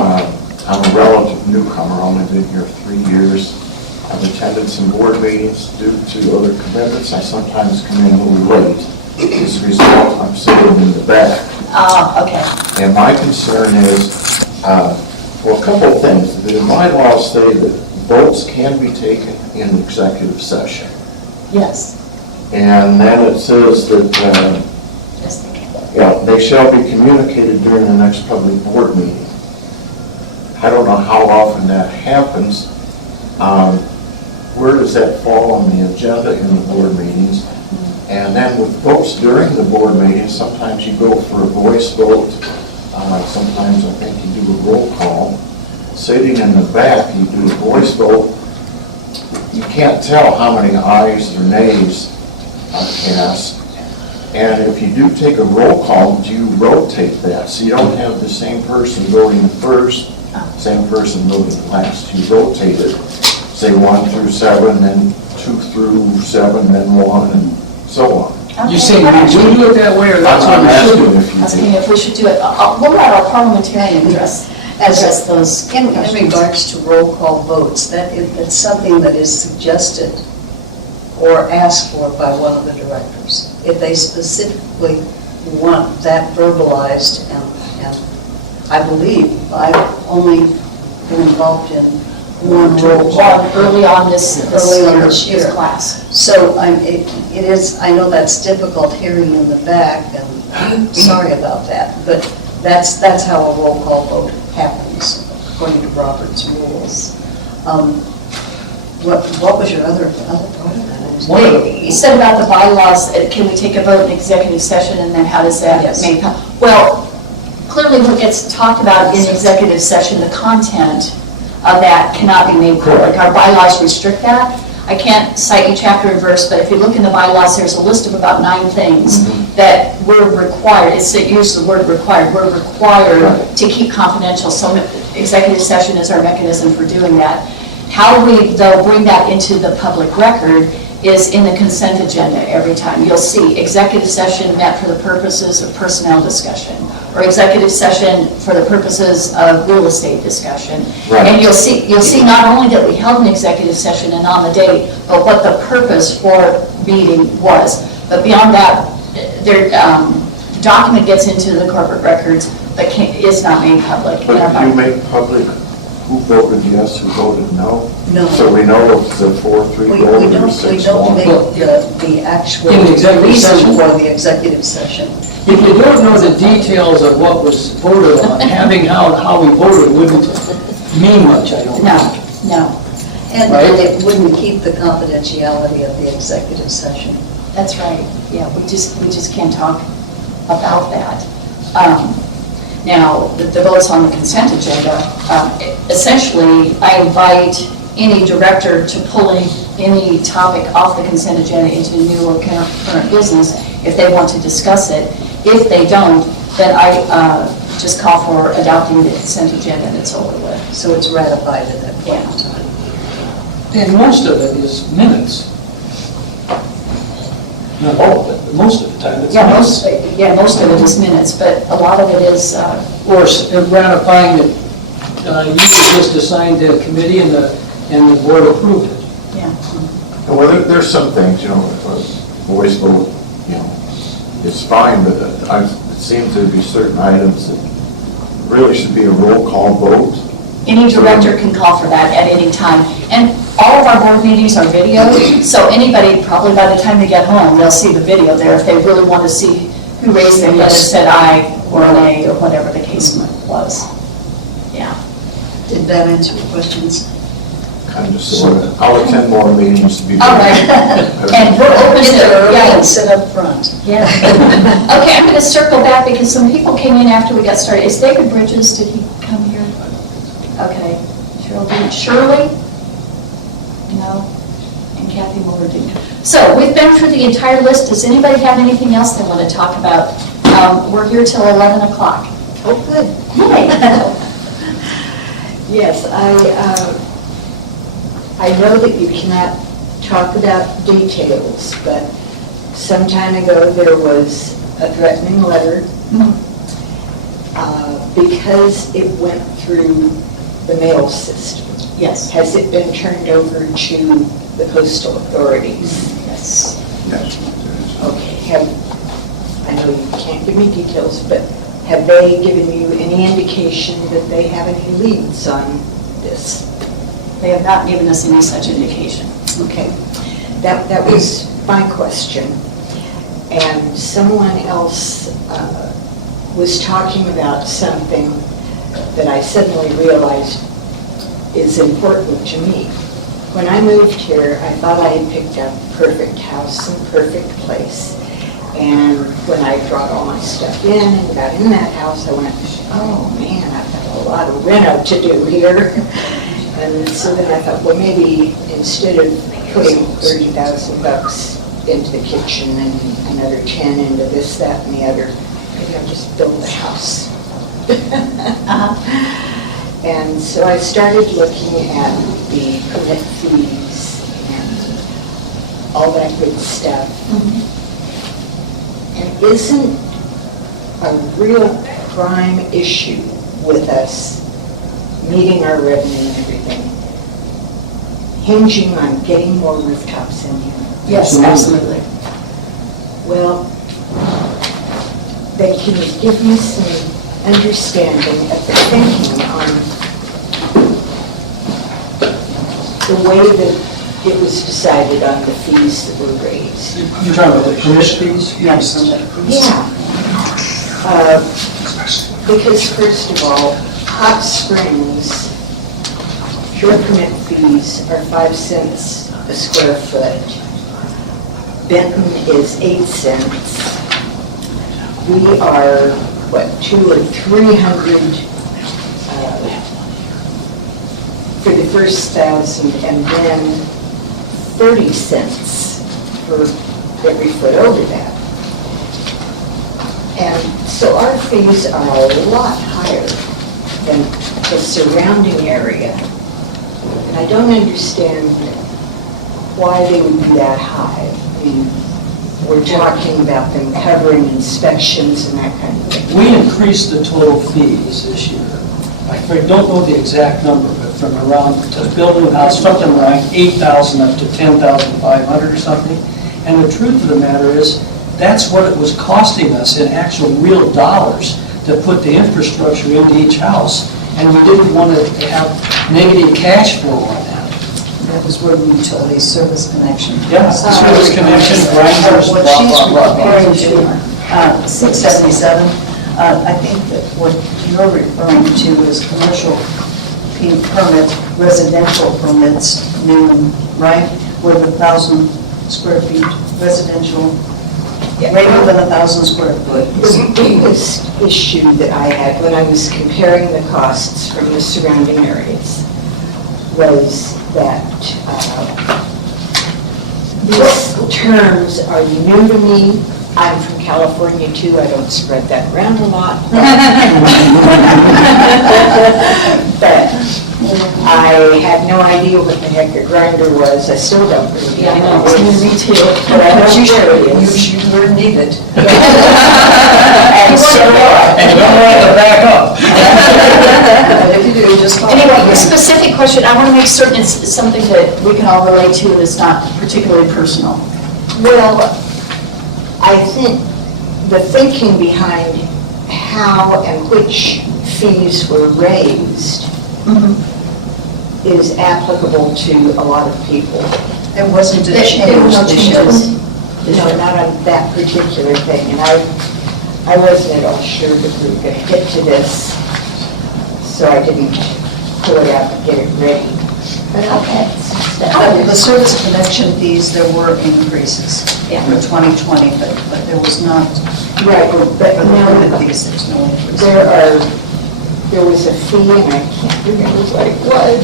I'm a relative newcomer, only been here 3 years. I've attended some board meetings due to other commitments. I sometimes come in a little late. As a result, I'm sitting in the back. Okay. And my concern is, well, a couple of things. The bylaws say that votes can be taken in executive session. Yes. And then it says that, Yes, they can. yeah, they shall be communicated during the next public board meeting. I don't know how often that happens. Where does that fall on the agenda in the board meetings? And then with votes during the board meetings, sometimes you go for a voice vote. Sometimes I think you do a roll call. Sitting in the back, you do a voice vote. You can't tell how many ayes or nays are cast. And if you do take a roll call, do you rotate that? So you don't have the same person voting first, same person voting last. You rotate it, say 1 through 7, then 2 through 7, then 1, and so on. You saying we do it that way, or that's what I'm we asking should? if you Asking do. if we should do it. We'll let our parliamentarian address those. In regards to roll call votes, it's something that is suggested or asked for by one of the directors. If they specifically want that verbalized, and I believe I've only been involved in one roll call. Early on this year. class. So it is, I know that's difficult hearing in the back, and sorry about that, but that's how a roll call vote happens, according to Robert's rules. What was your other part of that? You said about the bylaws, can we take a vote in executive session, and then how does that make? Well, clearly what gets talked about in executive session, the content of that cannot be made public. Our bylaws restrict that. I can't cite you chapter and verse, but if you look in the bylaws, there's a list of about 9 things that we're required, it uses the word required, we're required to keep confidential. So executive session is our mechanism for doing that. How we, though, bring that into the public record is in the consent agenda every time. You'll see executive session met for the purposes of personnel discussion, or executive session for the purposes of real estate discussion. Right. And you'll see not only that we held an executive session and on the date, but what the purpose for meeting was. But beyond that, the document gets into the corporate records, but is not made public. But do you make public who voted yes, who voted no? No. So we know if the 4-3 We voted or don't 6-1. make the actual In the executive reason session? for the executive session. If you don't know the details of what was voted on, having out how we voted wouldn't mean much, I don't think. No, And Right. it wouldn't keep the confidentiality of the executive session. that's right. Yeah, we just can't talk about that. Now, the votes on the consent agenda, essentially, I invite any director to pull any topic off the consent agenda into new or current business if they want to discuss it. If they don't, then I just call for adopting the consent agenda and it's over with. So it's ratified at that point in time. And most of it is minutes. Not all of it, but most of the time it's minutes. Most of it is minutes, but a lot of it is, Or ratifying that you just assigned to a committee and the board approved it. yeah. Well, there's some things, a voice vote, is fine, but it seems to be certain items that really should be a roll call vote. Any director can call for that at any time. And all of our board meetings are videoed, so anybody, probably by the time they get home, they'll see the video there if they really want to see who raised their hand and said aye or nay or whatever the case was. Yeah. Did that answer your questions? Kind of sort of. I'll attend more meetings to be. All right. And we're open Get there early to, and sit up front. yeah. Okay, I'm going to circle back because some people came in after we got started. Is David Bridges, did he come here? Okay. Shirley? No? And Kathy Muller didn't. So we've been through the entire list. Does anybody have anything else they want to talk about We're here till 11 o'clock. Oh, good. Yes, I know that you cannot talk about details, but some time ago there was a threatening letter because it went through the mail system. Yes. Has it been turned over to the postal authorities? Yes. Okay, I know you can't give me details, but have they given you any indication that they have any leads on this? They have not given us any such indication. Okay, that was my question. And someone else was talking about something that I suddenly realized is important to me. When I moved here, I thought I had picked out the perfect house and perfect place. And when I brought all my stuff in and got in that house, I went, oh man, I've got a lot of reno to do here. And so then I thought, well, maybe instead of putting $30,000 into the kitchen and another 10 into this, that, and the other, maybe I'll just build a house. And so I started looking at the permit fees and all that good stuff. And isn't a real prime issue with us meeting our revenue and everything hinging on getting more rooftops in here? Yes, absolutely. Well, then can you give me some understanding of the thinking on the way that it was decided on the fees that were raised? You're talking about the permit fees? Yes. Yeah. Because first of all, Hot Springs, their permit fees are 5 cents a square foot. Benton is 8 cents. We are, what, 200 or 300 for the first 1,000, and then 30 cents for every foot over that. And so our fees are a lot higher than the surrounding area. And I don't understand why they would be that high. I mean, we're talking about them covering inspections and that kind of thing. We increased the total fees this year. I don't know the exact number, but from around, to build a new house, something around 8,000 up to 10,500 or something. And the truth of the matter is, that's what it was costing us in actual real dollars to put the infrastructure into each house. And we didn't want to have negative cash flow on that. That was where the utility service connection. Yeah, service connection, grinders, blah, What she's blah, blah. referring to, 677, I think that what you're referring to is commercial permit, residential permits, right? With 1,000 square feet, residential, greater than 1,000 square foot. The biggest issue that I had when I was comparing the costs from the surrounding areas was that these terms are new to me. I'm from California too, I don't spread that around a lot. But I had no idea what the heck a grinder was, I still don't really know. Yeah, I know, it's new retail. But I know where it is. You were needed. And so, And you don't want to back up. But if you do, just call. Anyway, the specific question, I want to make certain it's something that we can all relate to and it's not particularly personal. well, I think the thinking behind how and which fees were raised is applicable to a lot of people. There wasn't a There change were no this year. changes. No, not on that particular thing, and I wasn't at all sure that we were going to get to this, so I didn't pull it out and get it ready. But okay. The service connection fees, there were increases for 2020, but there was not, Right, for but the now permit fees, there's no increase. there was a fee, and I can't remember what it was,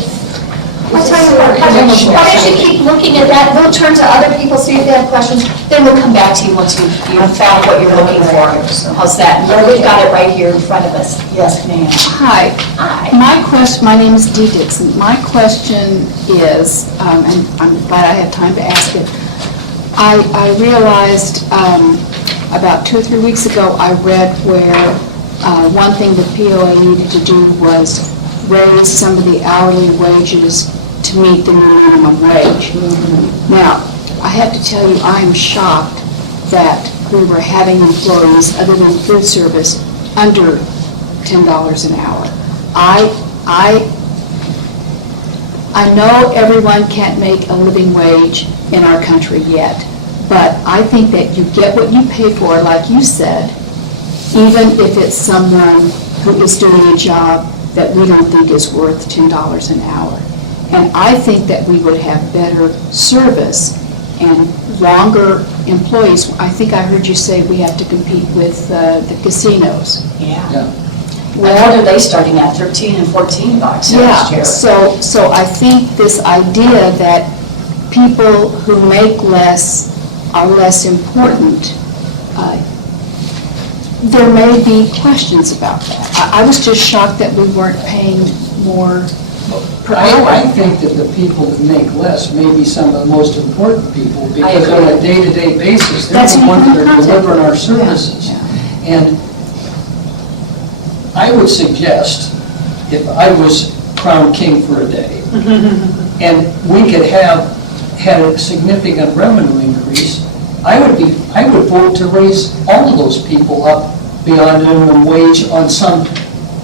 I'll tell you what, why don't you keep looking at that, we'll turn to other people, see if they have questions, then we'll come back to you once you've found what you're looking for. How's that? We've got it right here in front of us. Yes, ma'am. Hi. Hi. My name is Dee Dixon. My question is, and I'm glad I have time to ask it, I realized about 2 or 3 weeks ago, I read where one thing the POA needed to do was raise some of the hourly wages to meet the minimum wage. Now, I have to tell you, I am shocked that we were having employees, other than food service, under $10 an hour. I know everyone can't make a living wage in our country yet, but I think that you get what you pay for, like you said, even if it's someone who is doing a job that we don't think is worth $10 an hour. And I think that we would have better service and longer employees. I think I heard you say we have to compete with the casinos. Yeah. What are they starting at, 13 and 14 bucks next year? So I think this idea that people who make less are less important, there may be questions about that. I was just shocked that we weren't paying more per hour. I think that the people that make less may be some of the most important people, because on a day-to-day basis, they're the ones that are delivering our services. And I would suggest, if I was crowned king for a day, and we could have had a significant revenue increase, I would vote to raise all of those people up beyond minimum wage on some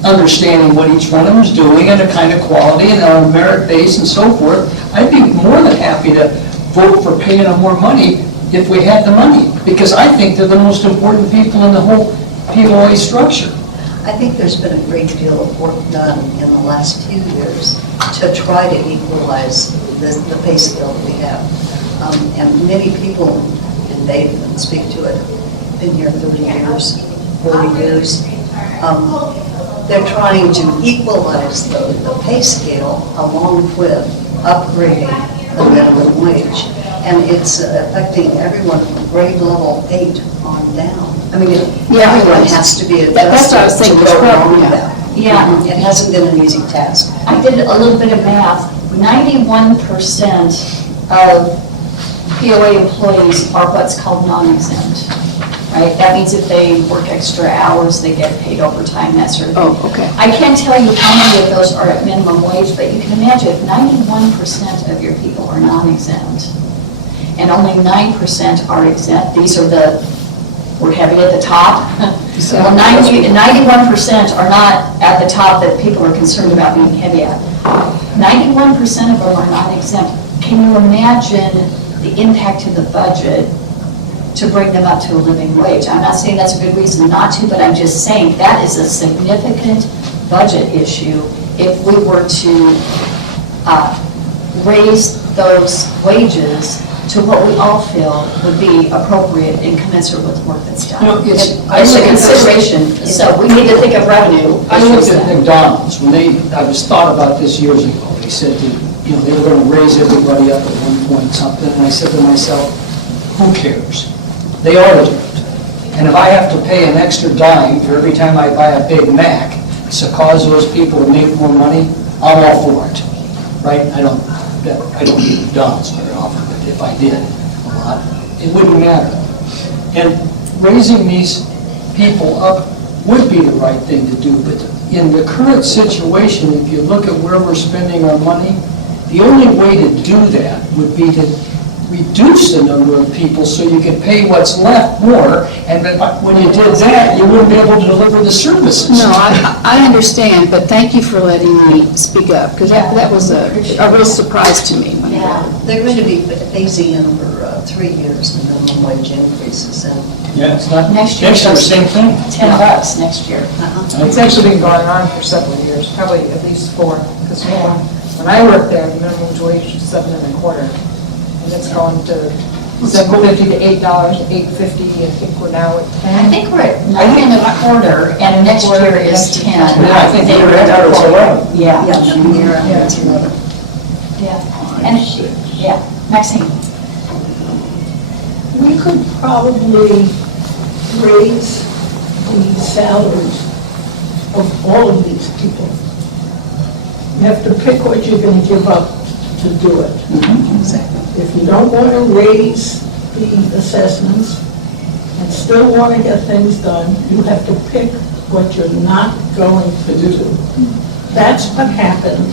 understanding what each one of them is doing and a kind of quality and on a merit base and so forth. I'd be more than happy to vote for paying them more money if we had the money, because I think they're the most important people in the whole POA structure. I think there's been a great deal of work done in the last few years to try to equalize the pay scale that we have. And many people, and Dave can speak to it, been here 30 years, 40 years. They're trying to equalize the pay scale along with upgrading the minimum wage. And it's affecting everyone from grade level 8 on down. I mean, everyone has to be That's what I was adjusted thinking, to go along with that. Yeah. It hasn't been an easy task. I did a little bit of math. 91% of POA employees are what's called non-exempt, right? That means if they work extra hours, they get paid overtime, that sort of thing. Oh, okay. I can't tell you how many of those are at minimum wage, but you can imagine if 91% of your people are non-exempt and only 9% are exempt, these are we're heavy at the top. Well, 91% are not at the top that people are concerned about being heavy at. 91% of them are not exempt. Can you imagine the impact to the budget to bring them up to a living wage? I'm not saying that's a good reason not to, but I'm just saying that is a significant budget issue if we were to raise those wages to what we all feel would be appropriate and commensurate with the work that's done. You know, it's a consideration, so we need to think of revenue. I looked at McDonald's, I was thought about this years ago. They said that, they were going to raise everybody up at one point something, and I said to myself, who cares? They ought to do it. And if I have to pay an extra dime for every time I buy a Big Mac to cause those people to make more money, I'm all for it, right? I don't eat McDonald's very often, but if I did a lot, it wouldn't matter. And raising these people up would be the right thing to do, but in the current situation, if you look at where we're spending our money, the only way to do that would be to reduce the number of people so you can pay what's left more, and when you did that, you wouldn't be able to deliver the services. No, I understand, but thank you for letting me speak up, because that was a real surprise to me. Yeah, they're going to be phasing in over 3 years the minimum wage increases. And Yeah, it's not, Next year, same thing. $10 next year. It's actually been going on for several years, probably at least 4. Because when I worked there, the minimum wage was $7.25, and it's gone to $7.50 to $8, $8.50. I think we're now at 10. I think we're at 9.25, and next year is 10. I think they were at 11. Yeah. Yeah, it's 11. Yeah. And yeah, Maxine. We could probably raise the salaries of all of these people. You have to pick what you're going to give up to do it. If you don't want to raise the assessments and still want to get things done, you have to pick what you're not going to do. That's what happened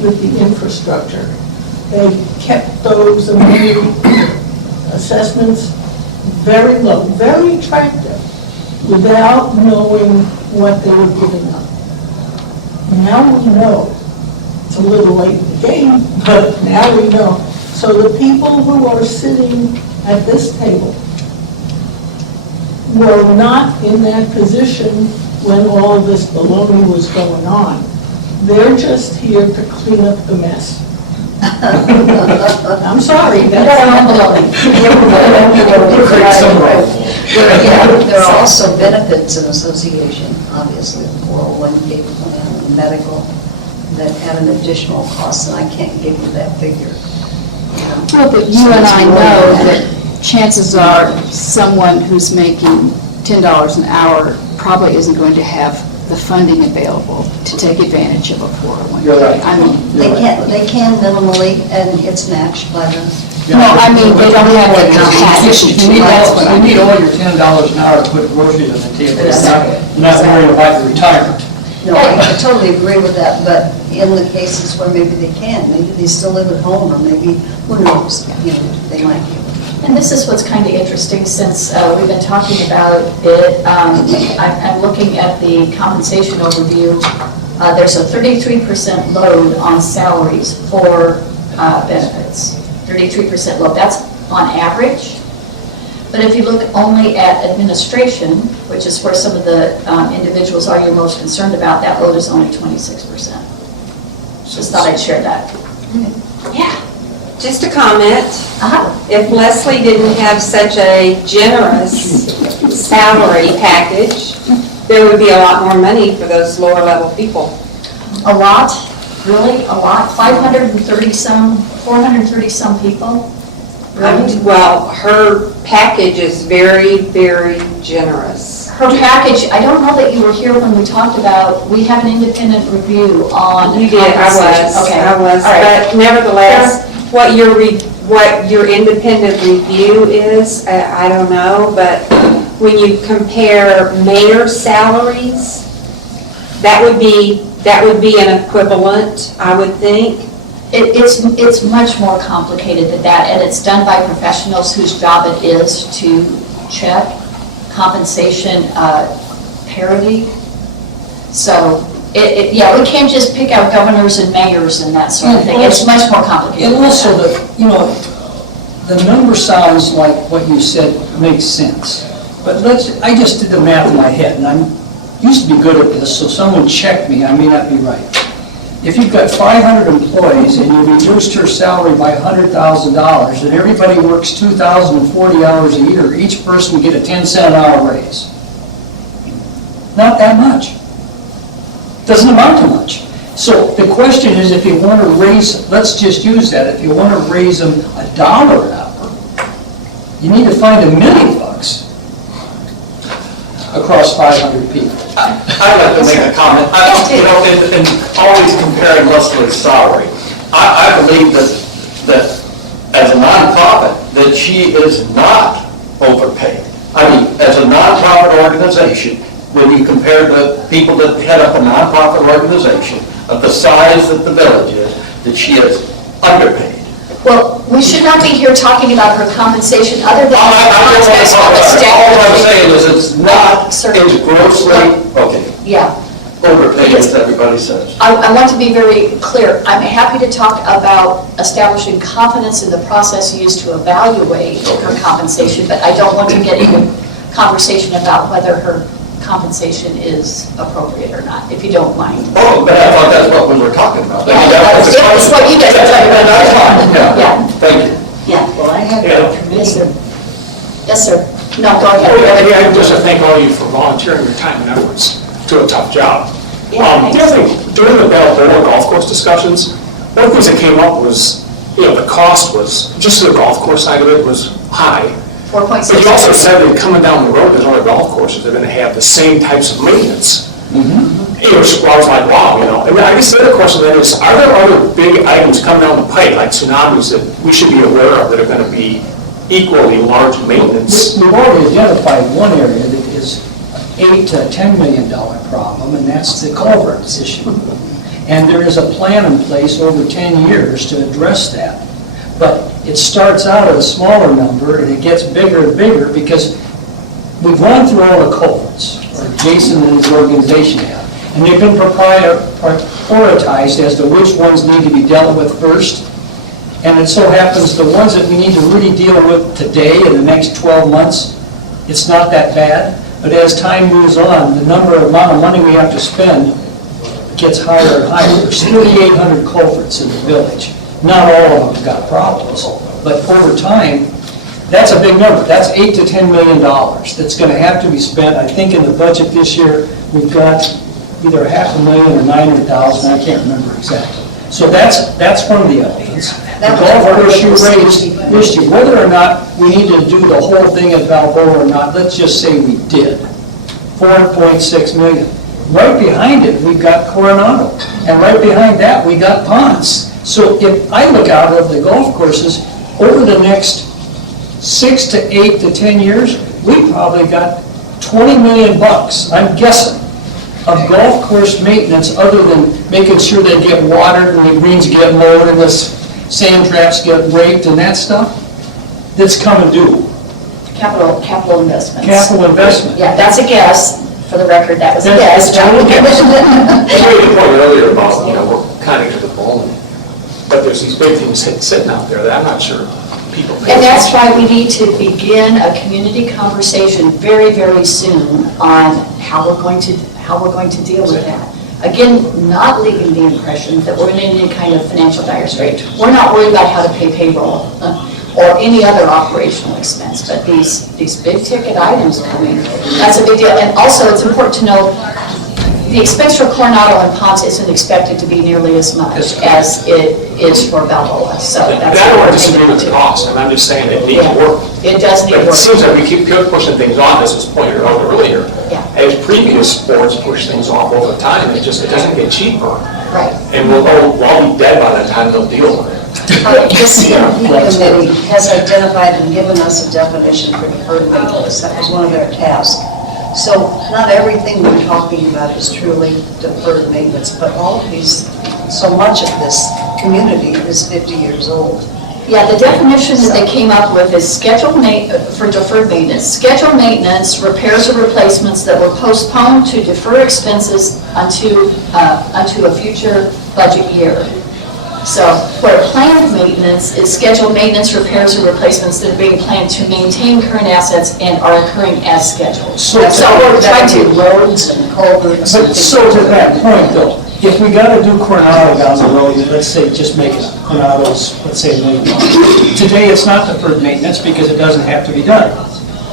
with the infrastructure. They kept those amenity assessments very low, very attractive, without knowing what they were giving up. Now we know. It's a little late in the game, but now we know. So the people who are sitting at this table were not in that position when all this baloney was going on. They're just here to clean up the mess. I'm sorry, that's There are also benefits in association, obviously, 401k plan, and medical, that add an additional cost, and I can't give you that figure. Well, but you and I know that chances are someone who's making $10 an hour probably isn't going to have the funding available to take advantage of a 401k. You're right. I mean, They can minimally, and it's matched by the, no, I mean, they don't have the capacity. You need all your $10 an hour to put groceries on the table. You're not worrying about your retirement. no, I totally agree with that, but in the cases where maybe they can, maybe they still live at home, or maybe, who knows, you know, they might be able to. And this is what's kind of interesting, since we've been talking about it. I'm looking at the compensation overview. There's a 33% load on salaries for benefits. 33% load, that's on average. But if you look only at administration, which is where some of the individuals are you're most concerned about, that load is only 26%. Just thought I'd share that. Yeah. Just a comment. If Leslie didn't have such a generous salary package, there would be a lot more money for those lower level people. A lot? Really? A lot? 430 some people? Really? Well, her package is very, very generous. Her package, I don't know that you were here when we talked about, we have an independent review on You did, I was. Okay. I was, All right. but nevertheless, what your independent review is, I don't know, but when you compare mayor salaries, that would be an equivalent, I would think. It's much more complicated than that, and it's done by professionals whose job it is to check compensation parity. So, yeah, we can't just pick out governors and mayors and that sort of thing. It's much more complicated. And also, the number sounds like what you said makes sense. But I just did the math in my head, and I used to be good at this, so someone checked me, I may not be right. If you've got 500 employees and you reduced her salary by $100,000, and everybody works 2,040 hours a year, each person would get a 10-cent an hour raise. Not that much. Doesn't amount to much. So the question is, if you want to raise, let's just use that, if you want to raise them $1 an hour, you need to find $1 million across 500 people. I'd like to make a comment. In always comparing Leslie's salary, I believe that as a nonprofit, that she is not overpaid. I mean, as a nonprofit organization, when you compare the people that head up a nonprofit organization of the size that the village is, that she is underpaid. Well, we should not be here talking about her compensation other than the context of the All I'm statute. saying is it's not, it's grossly, okay, Yeah. overpaid, as everybody says. I want to be very clear. I'm happy to talk about establishing confidence in the process used to evaluate her compensation, but I don't want to get into conversation about whether her compensation is appropriate or not, if you don't mind. Oh, but I thought that's what we were talking about. That's what you guys are talking about. That's fine, yeah. Yeah. Thank you. Yeah, well, I have Yeah. Yes, sir. Yes, sir. No, go ahead. I just thank all of you for volunteering your time and efforts to a tough job. The other thing, during the Bell Bowl golf course discussions, one of the things that came up was, the cost was, just the golf course side of it was high. 4.6. But you also said that coming down the road, there's other golf courses that are gonna have the same types of maintenance. So I was like, wow, And I guess the other question then is, are there other big items coming down the pipe, like tsunamis, that we should be aware of that are gonna be equally large maintenance? We've already identified one area that is $8 to $10 million problem, and that's the culverts issue. And there is a plan in place over 10 years to address that. But it starts out at a smaller number, and it gets bigger and bigger, because we've gone through all the culverts, or Jason and his organization have, and they've been prioritized as to which ones need to be dealt with first. And it so happens the ones that we need to really deal with today in the next 12 months, it's not that bad. But as time moves on, the amount of money we have to spend gets higher and higher. There's 3,800 culverts in the village. Not all of them have got problems, but over time, that's a big number. That's $8 to $10 million that's going to have to be spent. I think in the budget this year, we've got either $500,000 or $900,000, I can't remember exactly. So that's one of the elements. The golf course you raised issue, whether or not we need to do the whole thing at Balboa or not, let's just say we did. $4.6 million. Right behind it, we've got Coronado, and right behind that, we got Ponce. So if I look out of the golf courses, over the next 6 to 8 to 10 years, we probably got $20 million, I'm guessing, of golf course maintenance, other than making sure they get watered and the greens get mowed and the sand traps get raked and that stuff, that's coming due. Capital investments. Capital investment. Yeah, that's a guess. For the record, that was a That's guess. a total guess. You made a point earlier about, we're kind of to the bone, but there's these big things sitting out there that I'm not sure people pay And that's attention why we need to begin a community conversation very, very soon on how we're going to deal with that. Again, not leaving the impression that we're in any kind of financial dire strait. We're not worried about how to pay payroll or any other operational expense, but these big ticket items coming, that's a big deal. And also, it's important to know, the expense for Coronado and Ponce isn't expected to be nearly as much as it is for Balboa, so that's. I don't want to disagree with the cost, and I'm just saying it needs work. It does need But work. it seems like we keep pushing things off, as was pointed out earlier. Yeah. As previous boards push things off over time, it doesn't get cheaper. Right. And we'll all be dead by the time they'll deal with it. The CMP committee has identified and given us a definition for deferred maintenance. That was one of their tasks. So not everything we're talking about is truly deferred maintenance, but all of these, so much of this community is 50 years old. Yeah, the definition that they came up with is for deferred maintenance. Scheduled maintenance, repairs or replacements that were postponed to defer expenses unto a future budget year. So where planned maintenance is scheduled maintenance, repairs, or replacements that are being planned to maintain current assets and are occurring as scheduled. So we're trying to roads and culverts. But so to that point though, if we got to do Coronado down the road, let's say, just make it Coronado's, let's say $1 million. Today, it's not deferred maintenance because it doesn't have to be done.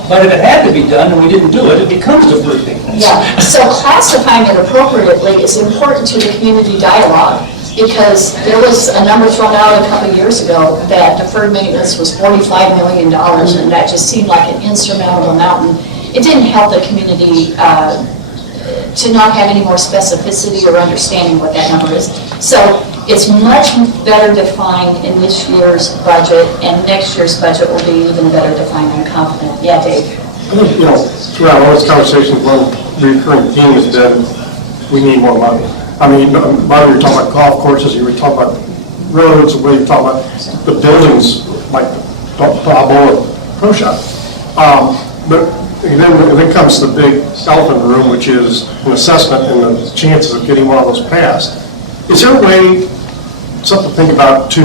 But if it had to be done and we didn't do it, it becomes deferred maintenance. Yeah, so classifying it appropriately is important to the community dialogue, because there was a number thrown out a couple of years ago that deferred maintenance was $45 million, and that just seemed like an insurmountable mountain. It didn't help the community to not have any more specificity or understanding what that number is. So it's much better defined in this year's budget, and next year's budget will be even better defined, I'm confident. Yeah, Dave? I think, throughout all this conversation, one recurring theme has been, we need more money. I mean, Bobby, you were talking about golf courses, you were talking about roads, you were talking about the buildings, like Balboa Pro Shop. But then comes the big elephant in the room, which is an assessment and the chances of getting one of those passed. Is there a way, something to think about, to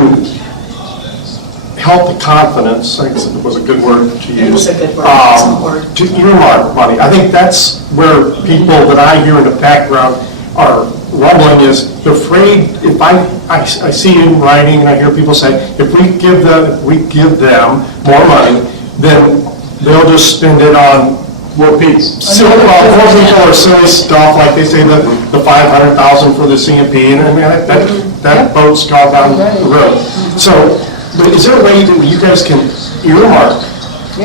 help the confidence, I think it was a good word to use. It was a good word, excellent word. To earmark money. I think that's where people that I hear in the background are rumbling, is they're afraid, if I see in writing and I hear people say, if we give them more money, then they'll just spend it on more people. More people or silly stuff, like they say the $500,000 for the CMP, and I mean, that boat's gone down the road. So, but is there a way that you guys can earmark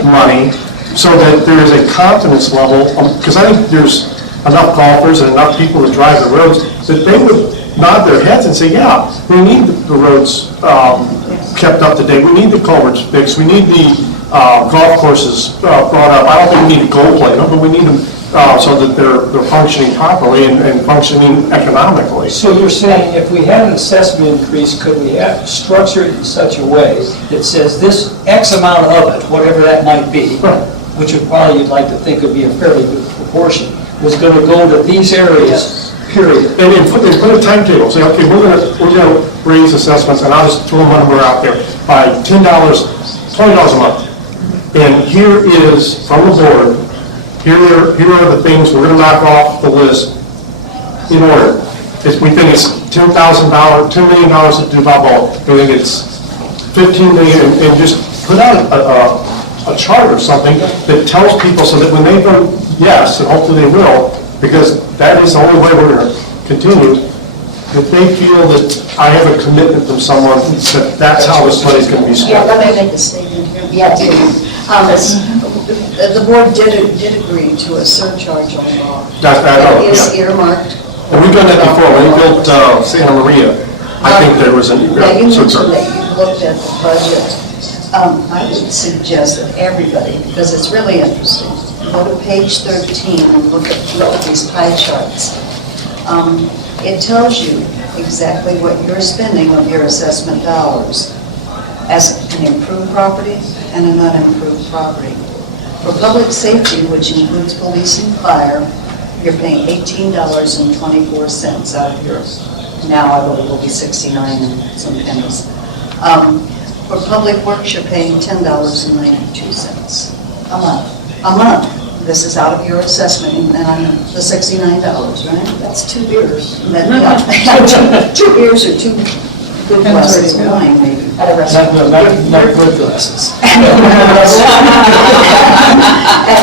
money so that there is a confidence level? Because I think there's enough golfers and enough people that drive the roads that they would nod their heads and say, yeah, we need the roads kept up to date. We need the culverts fixed. We need the golf courses brought up. I don't think we need to gold plate them, but we need them so that they're functioning properly and functioning economically. So you're saying if we had an assessment increase, could we have structure it in such a way that says this X amount of it, whatever that might be, which would probably you'd like to think would be a fairly good proportion, was going to go to these areas, period. And put a timetable, say, okay, we're gonna raise assessments, and I'll just throw a number out there, by $10, $20 a month. And here is, from the board, here are the things we're gonna knock off the list in order. We think it's $10 million to do bubble. We think it's $15 million, and just put out a chart or something that tells people so that when they vote yes, and hopefully they will, because that is the only way we're going to continue, that they feel that I have a commitment from someone that that's how this money's going to be spent. Yeah, let me make a statement here. Yeah, the board did agree to a surcharge on law. That is earmarked. And we've done that before. When we built Santa Maria, I think there was a Now, you mentioned surcharge. that you looked at the budget. I would suggest that everybody, because it's really interesting, go to page 13 and look at these pie charts. It tells you exactly what you're spending of your assessment dollars as an improved property and an unimproved property. For public safety, which includes police and fire, you're paying $18.24 out of yours. Now I believe it will be 69 and some pennies. For public works, you're paying $10.92 a month. A month. This is out of your assessment, and the $69, right? That's 2 beers. 2 beers or 2 good glasses of wine, maybe, at a restaurant. Not good glasses.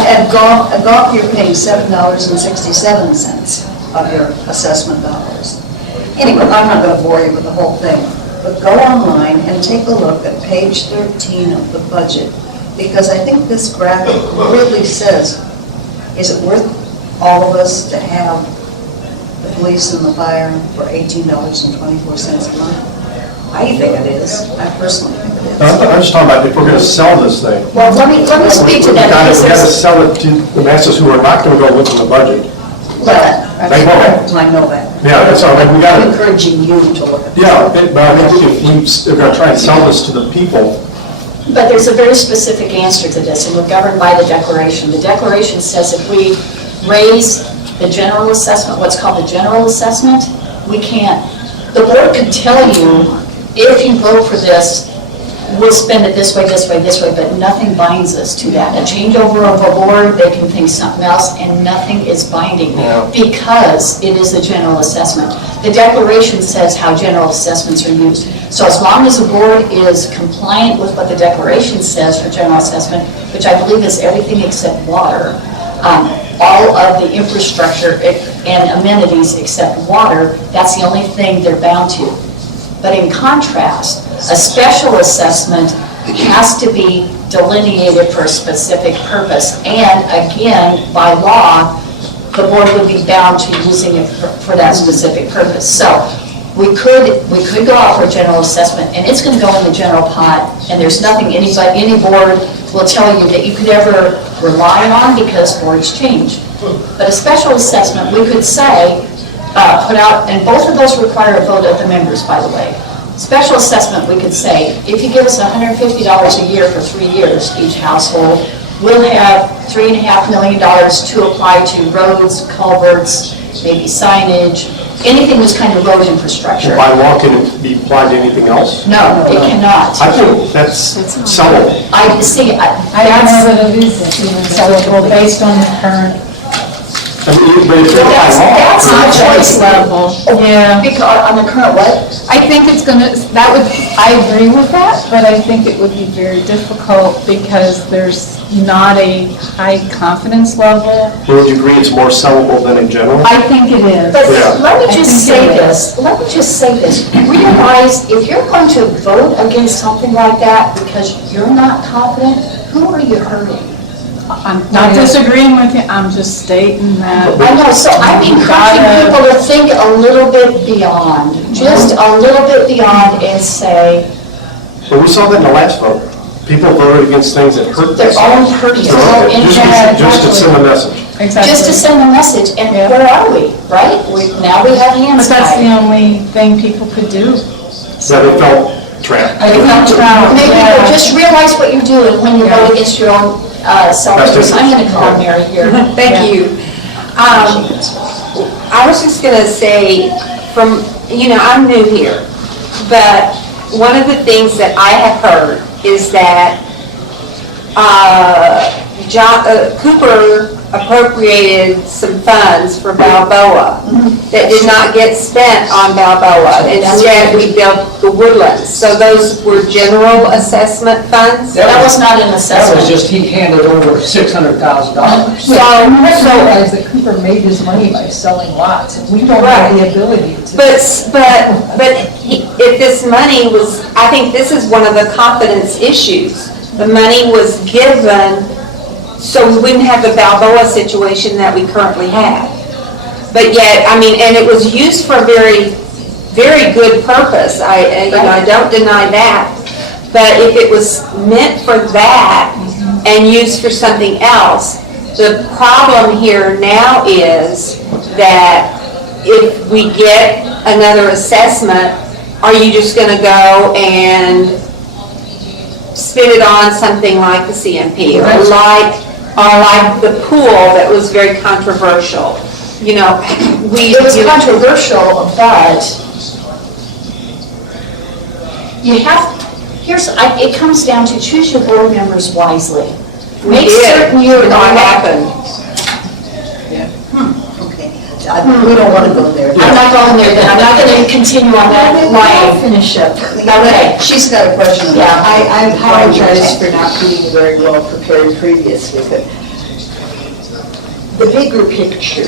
At golf, you're paying $7.67 of your assessment dollars. Anyway, I'm not going to bore you with the whole thing, but go online and take a look at page 13 of the budget, because I think this graphic really says, is it worth all of us to have the police and the fire for $18.24 a month? I think it is. I personally think it is. I'm just talking about if we're going to sell this thing. Well, let me speak to that. We got to sell it to the masses who are not going to go look in the budget. They won't. I know that. Yeah, that's all. We got I'm to. encouraging you to look at this. Yeah, but I think if we're going to try and sell this to the people. But there's a very specific answer to this, and we're governed by the declaration. The declaration says if we raise the general assessment, what's called the general assessment, we can't. The board can tell you, if you vote for this, we'll spend it this way, this way, this way, but nothing binds us to that. A changeover of a board, they can think something else, and nothing is binding because it is a general assessment. The declaration says how general assessments are used. So as long as the board is compliant with what the declaration says for general assessment, which I believe is everything except water, all of the infrastructure and amenities except water, that's the only thing they're bound to. But in contrast, a special assessment has to be delineated for a specific purpose. And again, by law, the board would be bound to using it for that specific purpose. So we could go out for a general assessment, and it's going to go in the general pot, and there's nothing any board will tell you that you could ever rely on because boards change. But a special assessment, we could say, put out, and both of those require a vote of the members, by the way. Special assessment, we could say, if you give us $150 a year for 3 years, each household, we'll have $3.5 million to apply to roads, culverts, maybe signage, anything that's kind of road infrastructure. By law, can it be applied to anything else? No, it cannot. I think that's sellable. I see. I don't know that it is even sellable based on the current I mean, but if you're by law. That's the choice level, yeah. Because on the current what? I think it's gonna, that would, I agree with that, but I think it would be very difficult because there's not a high confidence level. Would you agree it's more sellable than in general? I think it is. But Yeah. let me I just think say it this, let me just say this. Realize if you're going to vote against something like that because you're not confident, who are you hurting? I'm not disagreeing with you, I'm just stating that. I know, so I'm encouraging people to think a little bit beyond, just a little bit beyond and say, Well, we saw that in the last vote. People voted against things that hurt their themselves. own hurting, their So, own injury. Just to send a message. Exactly. Just to send a message, and Yeah. where are we, right? Now we have hands But that's the tied. only thing people could do. So they felt trapped. I felt trapped, Maybe yeah. just realize what you're doing when you vote against your own self-interest. I'm going to call Mary here. Thank you. I was just going to say, I'm new here, but one of the things that I have heard is that Cooper appropriated some funds for Balboa that did not get spent on Balboa. Instead, we built the Woodlands. So those were general assessment funds? That was not an That assessment. was just, he handed over $600,000. So, you have to realize that Cooper made his money by selling lots, and we don't have the ability to. But if this money was, I think this is one of the confidence issues. The money was given so we wouldn't have the Balboa situation that we currently have. But yet, and it was used for a very, very good purpose. I don't deny that. But if it was meant for that and used for something else, the problem here now is that if we get another assessment, are you just going to go and spend it on something like the CMP or like the pool that was very controversial? It was controversial, but it comes down to choose your board members wisely. Make certain you're not happen. Okay, we don't want to go there. I'm not going there, then I'm not going to continue on that line. Finish up. Okay. She's got a question. Yeah, I apologize for not being very well prepared previously, but the bigger picture,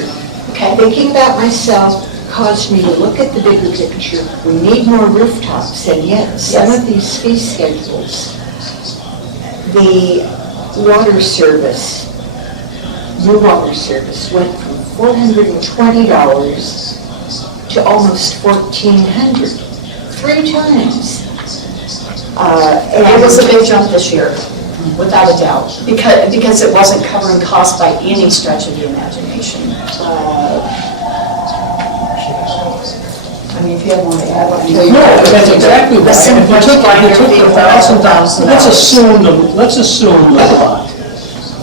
thinking about myself caused me to look at the bigger picture. We need more rooftops, and yet some of these fee schedules, the water service, your water service went from $420 to almost $1,400, 3 times. It was a big jump this year, without a doubt, because it wasn't covering costs by any stretch of the imagination. If you have more to add, I'll tell you. No, that's exactly right. If you took the $1,000, let's assume the lot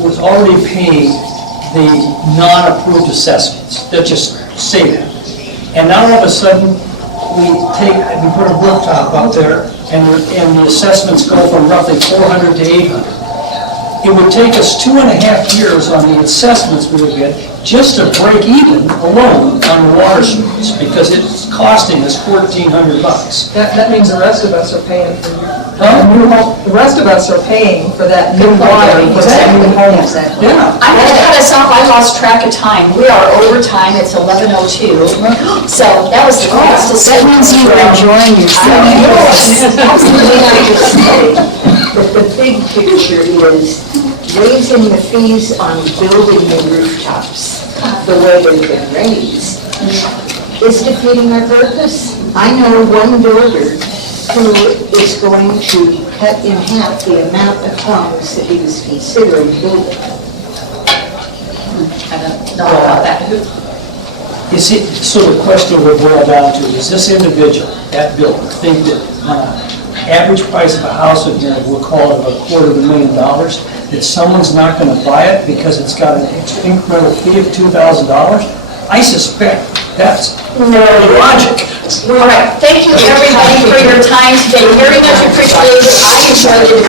was already paying the non-approved assessments. Let's just say that. And now all of a sudden, we put a rooftop out there, and the assessments go from roughly 400 to 800. It would take us 2.5 years on the assessments we would get just to break even alone on the water service, because it's costing us $1,400. That means the rest of us are paying for Huh? the rest of us are paying for that new water, for that new home. Exactly. Yeah. I'm going to cut us off, I lost track of time. We are over time, it's 11:02. So that was the fastest. That means you were enjoying yourself. But the big picture is raising the fees on building the rooftops the way they've been raised is defeating our purpose. I know one builder who is going to cut in half the amount of homes that he was considering building. I don't know about that. You see, so the question would boil down to, is this individual, that builder, think that average price of a house in here, we'll call it $250,000, that someone's not going to buy it because it's got an incremental fee of $2,000? I suspect that's logic. All right, thank you everybody for your time today, very much appreciated. I enjoyed it.